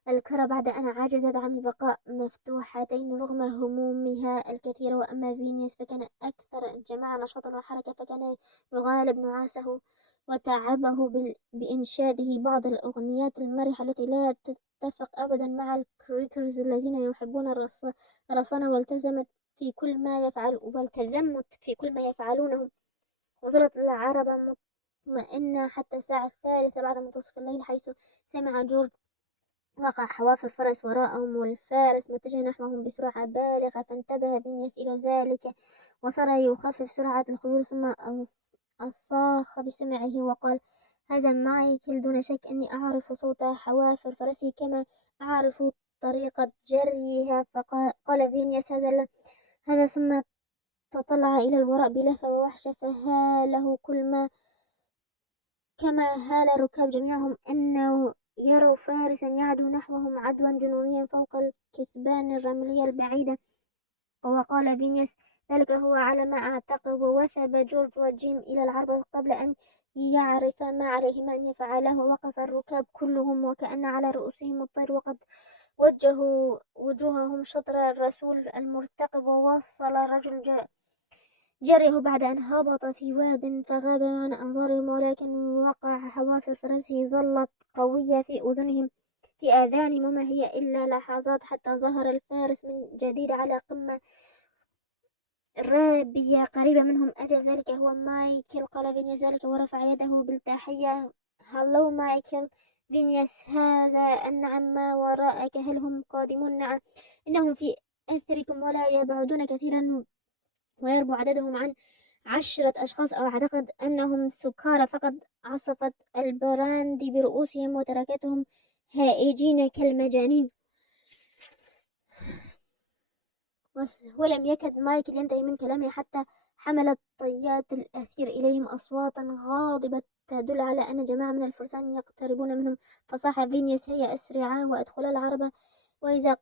الكرى بعد أن عجزت عن البقاء مفتوحتين رغم همومها الكثيرة. وأما فينيس فكان أكثر الجماعة نشاطا وحركة، فكان يغالب نعاسه وتعبه بإنشاده بعض الأغنيات المرحة التي لا تتفق أبدا مع الكريترز الذين يحبون الرصانة والتزمت في كل ما يفعلونه. وصلت العربة مطمئنة حتى الساعة 3 بعد منتصف الليل، حيث سمع جورج وقع حواف الفرس وراءهم، والفارس متجه نحوهم بسرعة بالغة. فانتبه فينيس إلى ذلك وصار يخفف سرعة الخيول، ثم أصاخ بسمعه وقال هذا مايكل، دون شك أني أعرف صوت حوافر فرسه كما أعرف طريقة جريها. فقال فينيس هذا ثم تطلع إلى الوراء بلهفة ووحشة، فهاله كل ما كما هال الركاب جميعهم أنه يروا فارسا يعدو نحوهم عدوا جنونيا فوق الكثبان الرملية البعيدة. وقال فينيس ذلك هو على ما أعتقد. ووثب جورج وجيم إلى العربة قبل أن يعرف ما عليهما أن يفعله. ووقف الركاب كلهم وكأن على رؤوسهم الطير، وقد وجهوا وجوههم شطر الرسول المرتقب. ووصل الرجل جريه بعد أن هبط في واد فغاب عن أنظارهم، ولكن وقع حوافر فرسه ظلت قوية في آذانهم، وما هي إلا لحظات حتى ظهر الفارس من جديد على قمة رابية قريبة منهم. أجل ذلك هو مايكل، قال فينيس ذلك ورفع يده بالتحية. هلو مايكل. فينيس هذا النعم ما وراءك، هل هم قادمون؟ نعم، إنهم في أثركم ولا يبعدون كثيرا، ويربو عددهم عن 10 أشخاص، أو أعتقد أنهم سكارى فقط. عصفت البراندي برؤوسهم وتركتهم هائجين كالمجانين. ولم يكد مايكل ينتهي من كلامه حتى حملت طيات الأثير إليهم أصواتا غاضبة تدل على أن جماعة من الفرسان يقتربون منهم. فصاح فينيس هيا أسرعا وأدخلا العربة، وإذا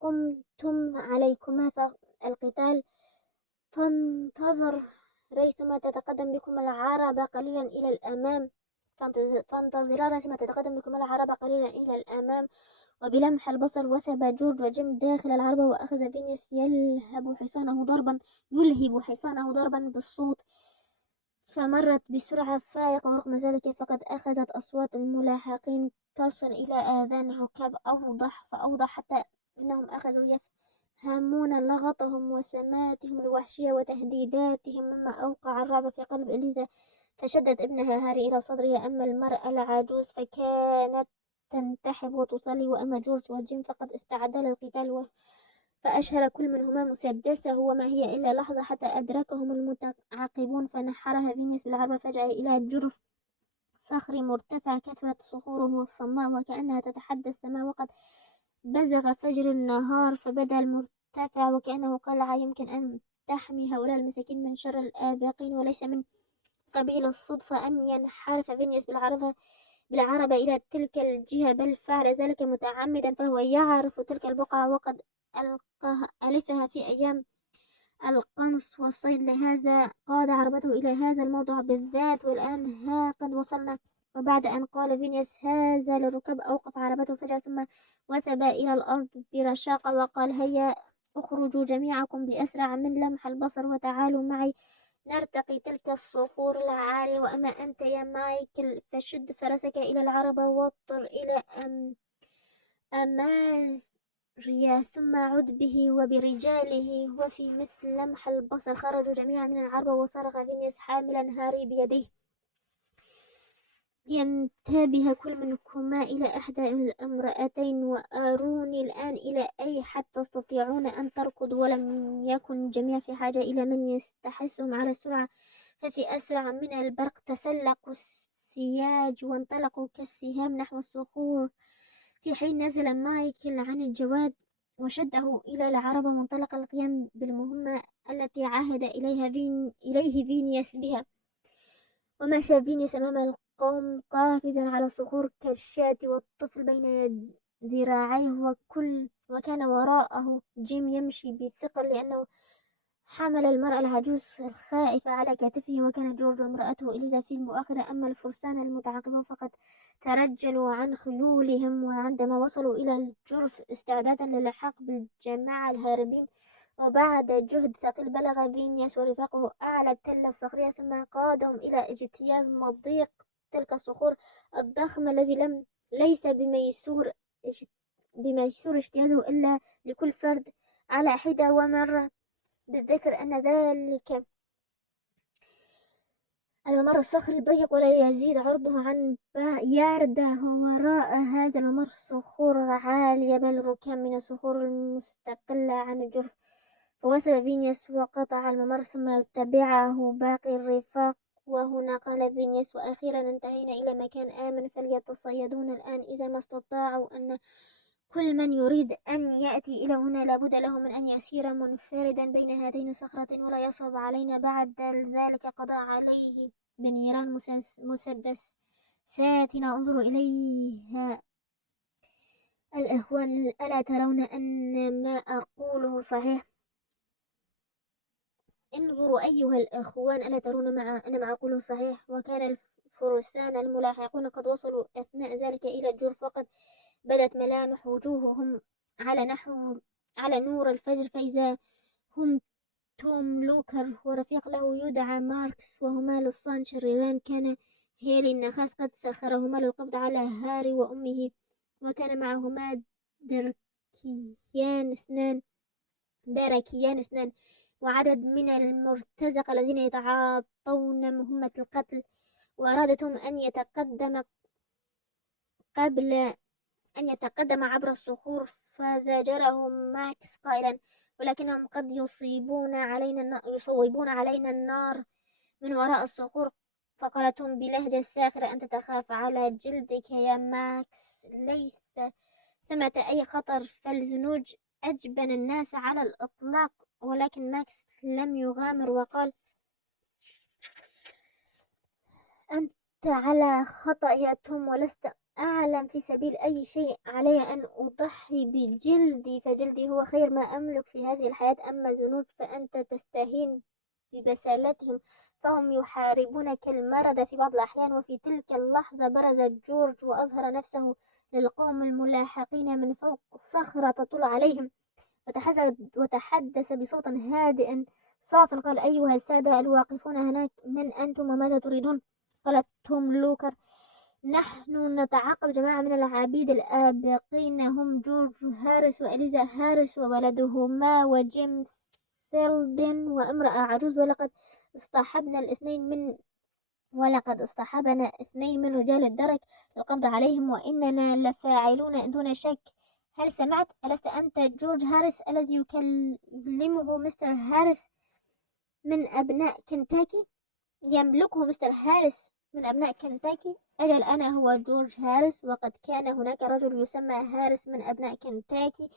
قمتم عليكما القتال فانتظر ريثما تتقدم بكم العربة قليلا إلى الأمام. فانتظرا ريثما تتقدم بكم العربة قليلا إلى الأمام. وبلمح البصر وثب جورج وجيم داخل العربة، وأخذ فينيس يلهب حصانه ضربا بالصوت، فمرت بسرعة فائقة. ورغم ذلك فقد أخذت أصوات الملاحقين تصل إلى آذان الركاب فأوضح حتى إنهم أخذوا يفهمون لغطهم وسماتهم الوحشية وتهديداتهم، مما أوقع الرعب في قلب إليزا. فشدت ابنها هاري إلى صدرها. أما المرأة العجوز فكانت تنتحب وتصلي، وأما جورج وجيم فقد استعدا للقتال. فأشهر كل منهما مسدسه، وما هي إلا لحظة حتى أدركهم المتعاقبون. فنحرها فينيس بالعربة فجأة إلى جرف صخري مرتفع كثرت صخوره والصماء وكأنها تتحدى السماء. وقد بزغ فجر النهار فبدا المرتفع وكأنه قلعة يمكن أن تحمي هؤلاء المساكين من شر الآبقين. وليس من قبيل الصدفة أن ينحرف فينيس بالعربة إلى تلك الجهة، بل فعل ذلك متعمدا، فهو يعرف تلك البقعة وقد ألفها في أيام القنص والصيد، لهذا قاد عربته إلى هذا الموضع بالذات. والآن ها قد وصلنا. وبعد أن قال فينيس هذا للركاب أوقف عربته فجأة، ثم وثب إلى الأرض برشاقة وقال هيا اخرجوا جميعكم بأسرع من لمح البصر وتعالوا معي نرتقي تلك الصخور العالية. وأما أنت يا مايكل فشد فرسك إلى العربة واضطر إلى أمازريا ثم عد به وبرجاله. وفي مثل لمح البصر خرجوا جميعا من العربة، وصرخ فينيس حاملا هاري بيديه ينتبه كل منكما إلى إحدى الامرأتين، وأروني الآن إلى أي حد تستطيعون أن تركضوا. ولم يكن الجميع في حاجة إلى من يستحثهم على السرعة، ففي أسرع من البرق تسلقوا السياج وانطلقوا كالسهام نحو الصخور، في حين نزل مايكل عن الجواد وشده إلى العربة وانطلق القيام بالمهمة التي عهد إليه فينيس بها. ومشى فينيس أمام القوم قافزا على الصخور كالشاة والطفل بين ذراعيه، وكان وراءه جيم يمشي بثقل لأنه حمل المرأة العجوز الخائفة على كتفه، وكان جورج وامرأته إليزا في المؤخرة. أما الفرسان المتعاقبون فقد ترجلوا عن خيولهم، وعندما وصلوا إلى الجرف استعدادا للحاق بالجماعة الهاربين وبعد جهد ثقيل بلغ فينيس ورفاقه أعلى التلة الصخرية، ثم قادهم إلى اجتياز مضيق تلك الصخور الضخمة الذي ليس بميسور اجتيازه إلا لكل فرد على حدة. ومر بالذكر أن ذلك الممر الصخري ضيق ولا يزيد عرضه عن ياردة، ووراء هذا الممر صخور عالية بل ركام من الصخور المستقلة عن الجرف. فوثب فينيس وقطع الممر ثم تبعه باقي الرفاق وهنا قال فينيس: وأخيرا انتهينا إلى مكان آمن، فليتصيدون الآن إذا ما استطاعوا. أن كل من يريد أن يأتي إلى هنا لابد له من أن يسير منفردا بين هاتين الصخرتين، ولا يصعب علينا بعد ذلك قضاء عليه بنيران مسدساتنا. انظروا إليها الإخوان، ألا ترون أن ما أقوله صحيح؟ انظروا أيها الإخوان، ألا ترون أن ما أقوله صحيح؟ وكان الفرسان الملاحقون قد وصلوا أثناء ذلك إلى الجرف، وقد بدت ملامح وجوههم على نور الفجر، فإذا هم توم لوكر ورفيق له يدعى ماركس، وهما لصان شريران. كان هيلي النخاس قد سخرهما للقبض على هاري وأمه، وكان معهما داركيان اثنان وعدد من المرتزقة الذين يتعاطون مهمة القتل. وأرادتهم أن يتقدم عبر الصخور، فزجرهم ماكس قائلا: ولكنهم قد يصوبون علينا النار من وراء الصخور. فقالتهم بلهجة ساخرة: أنت تخاف على جلدك يا ماكس، ليس ثمة أي خطر، فالزنوج أجبن الناس على الإطلاق. ولكن ماكس لم يغامر وقال: أنت على خطأ يا توم، ولست أعلم في سبيل أي شيء. علي أن أضحي بجلدي، فجلدي هو خير ما أملك في هذه الحياة. أما زنوج فأنت تستهين ببسالتهم، فهم يحاربونك المرض في بعض الأحيان. وفي تلك اللحظة برز جورج وأظهر نفسه للقوم الملاحقين من فوق صخرة تطل عليهم، وتحدث بصوت هادئ صاف. قال: أيها السادة الواقفون هناك، من أنتم وماذا تريدون؟ قالت توم لوكر: نحن نتعاقب جماعة من العبيد الآبقين، هم جورج هاريس وإليزا هاريس وولدهما وجيمس سيلدن وامرأة عجوز، ولقد اصطحبنا 2 من رجال الدرك للقبض عليهم، وإننا لفاعلون دون شك. هل سمعت؟ ألست أنت جورج هاريس الذي يكلمه مستر هاريس من أبناء كنتاكي؟ يملكه مستر هاريس من أبناء كنتاكي؟ أجل، أنا هو جورج هاريس، وقد كان هناك رجل يسمى هاريس من أبناء كنتاكي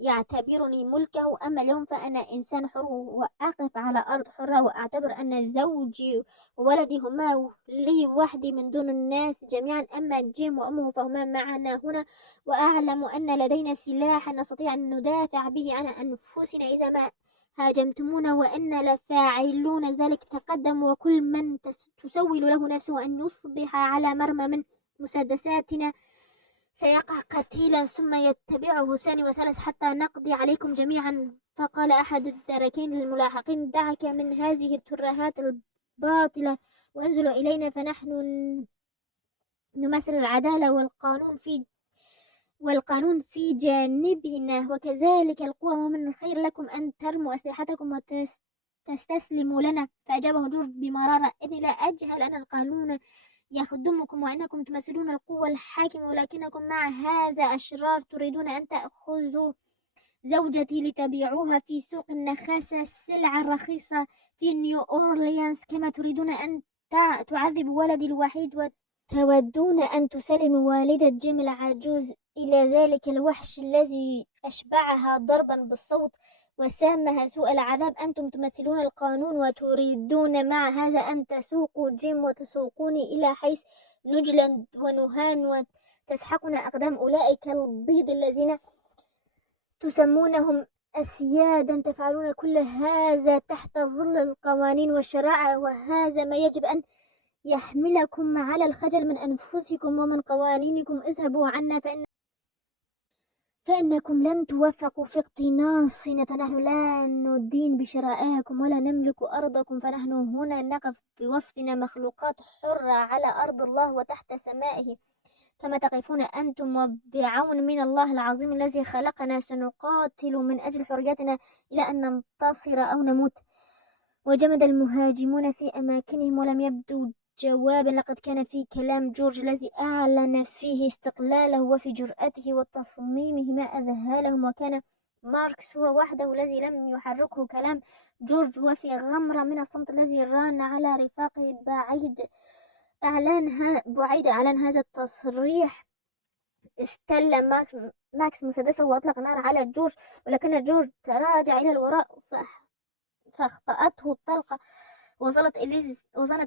يعتبرني ملكه. أما اليوم فأنا إنسان حر، وأقف على أرض حرة، وأعتبر أن زوجي وولدي هما لي وحدي من دون الناس جميعا. أما جيم وأمه فهما معنا هنا، وأعلم أن لدينا سلاحا نستطيع أن ندافع به عن أنفسنا إذا ما هاجمتمونا، وإن لفاعلون ذلك. تقدم، وكل من تسول له نفسه أن يصبح على مرمى من مسدساتنا سيقع قتيلا، ثم يتبعه ثاني وثالث حتى نقضي عليكم جميعا. فقال أحد الدركين للملاحقين: دعك من هذه الترهات الباطلة وانزلوا إلينا، فنحن نمثل العدالة والقانون في جانبنا، وكذلك القوة، ومن الخير لكم أن ترموا أسلحتكم وتستسلموا لنا. فأجابه جورج بمرارة: إني لا أجهل أن القانون يخدمكم، وأنكم تمثلون القوة الحاكمة، ولكنكم مع هذا أشرار. تريدون أن تأخذوا زوجتي لتبيعوها في سوق النخاسة، السلعة الرخيصة في نيو أورليانز، كما تريدون أن تعذبوا ولدي الوحيد، وتودون أن تسلموا والدة جيم العجوز إلى ذلك الوحش الذي أشبعها ضربا بالصوت وسامها سوء العذاب. أنتم تمثلون القانون، وتريدون مع هذا أن تسوقوا جيم وتسوقوني إلى حيث نجلد ونهان، وتسحقنا أقدام أولئك البيض الذين تسمونهم أسيادا. تفعلون كل هذا تحت ظل القوانين والشرائع، وهذا ما يجب أن يحملكم على الخجل من أنفسكم ومن قوانينكم. اذهبوا عنا، فإنكم لن توفقوا في اقتناصنا، فنحن لا ندين بشرائعكم ولا نملك أرضكم، فنحن هنا نقف بوصفنا مخلوقات حرة على أرض الله وتحت سمائه، كما تقفون أنتم. وبعون من الله العظيم الذي خلقنا سنقاتل من أجل حريتنا إلى أن ننتصر أو نموت. وجمد المهاجمون في أماكنهم ولم يبدوا جوابا. لقد كان في كلام جورج الذي أعلن فيه استقلاله وفي جرأته وتصميمه ما أذهلهم، وكان ماركس هو وحده الذي لم يحركه كلام جورج وفي غمرة من الصمت الذي ران على رفاقه بعيد إعلان هذا التصريح، استل ماكس مسدسه وأطلق النار على جورج، ولكن جورج تراجع إلى الوراء فاخطأته الطلقة. وظنت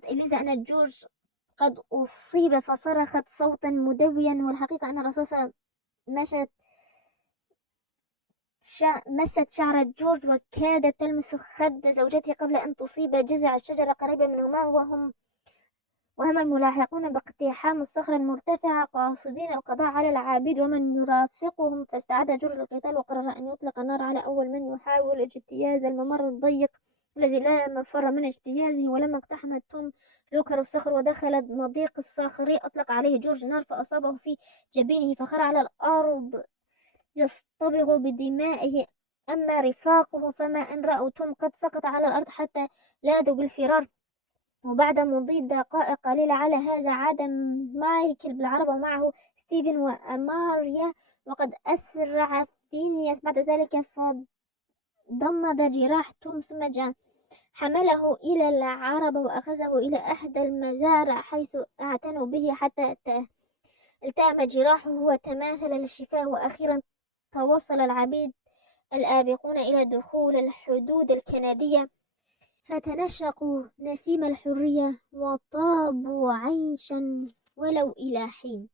إليزا أن جورج قد أصيب فصرخت صوتا مدويا، والحقيقة أن الرصاصة مست شعر جورج وكادت تلمس خد زوجته قبل أن تصيب جذع الشجرة قريبة منهما. وهم الملاحقون باقتحام الصخرة المرتفعة قاصدين القضاء على العابد ومن يرافقهم، فاستعد جورج للقتال وقرر أن يطلق النار على أول من يحاول اجتياز الممر الضيق الذي لا مفر من اجتيازه. ولما اقتحم توم لوكر الصخر ودخل مضيق الصخر، أطلق عليه جورج النار فأصابه في جبينه فخر على الأرض يصطبغ بدمائه. أما رفاقه فما أن رأوا توم قد سقط على الأرض حتى لاذوا بالفرار. وبعد مضي دقائق قليلة على هذا عاد مايكل بالعربة ومعه ستيفن وأماريا، وقد أسرع فينياس بعد ذلك فضمد جراح توم ثم حمله إلى العربة وأخذه إلى أحد المزارع حيث اعتنوا به حتى التأم جراحه وتماثل للشفاء. وأخيرا توصل العبيد الآبقون إلى دخول الحدود الكندية فتنشقوا نسيم الحرية وطابوا عيشا ولو إلى حين.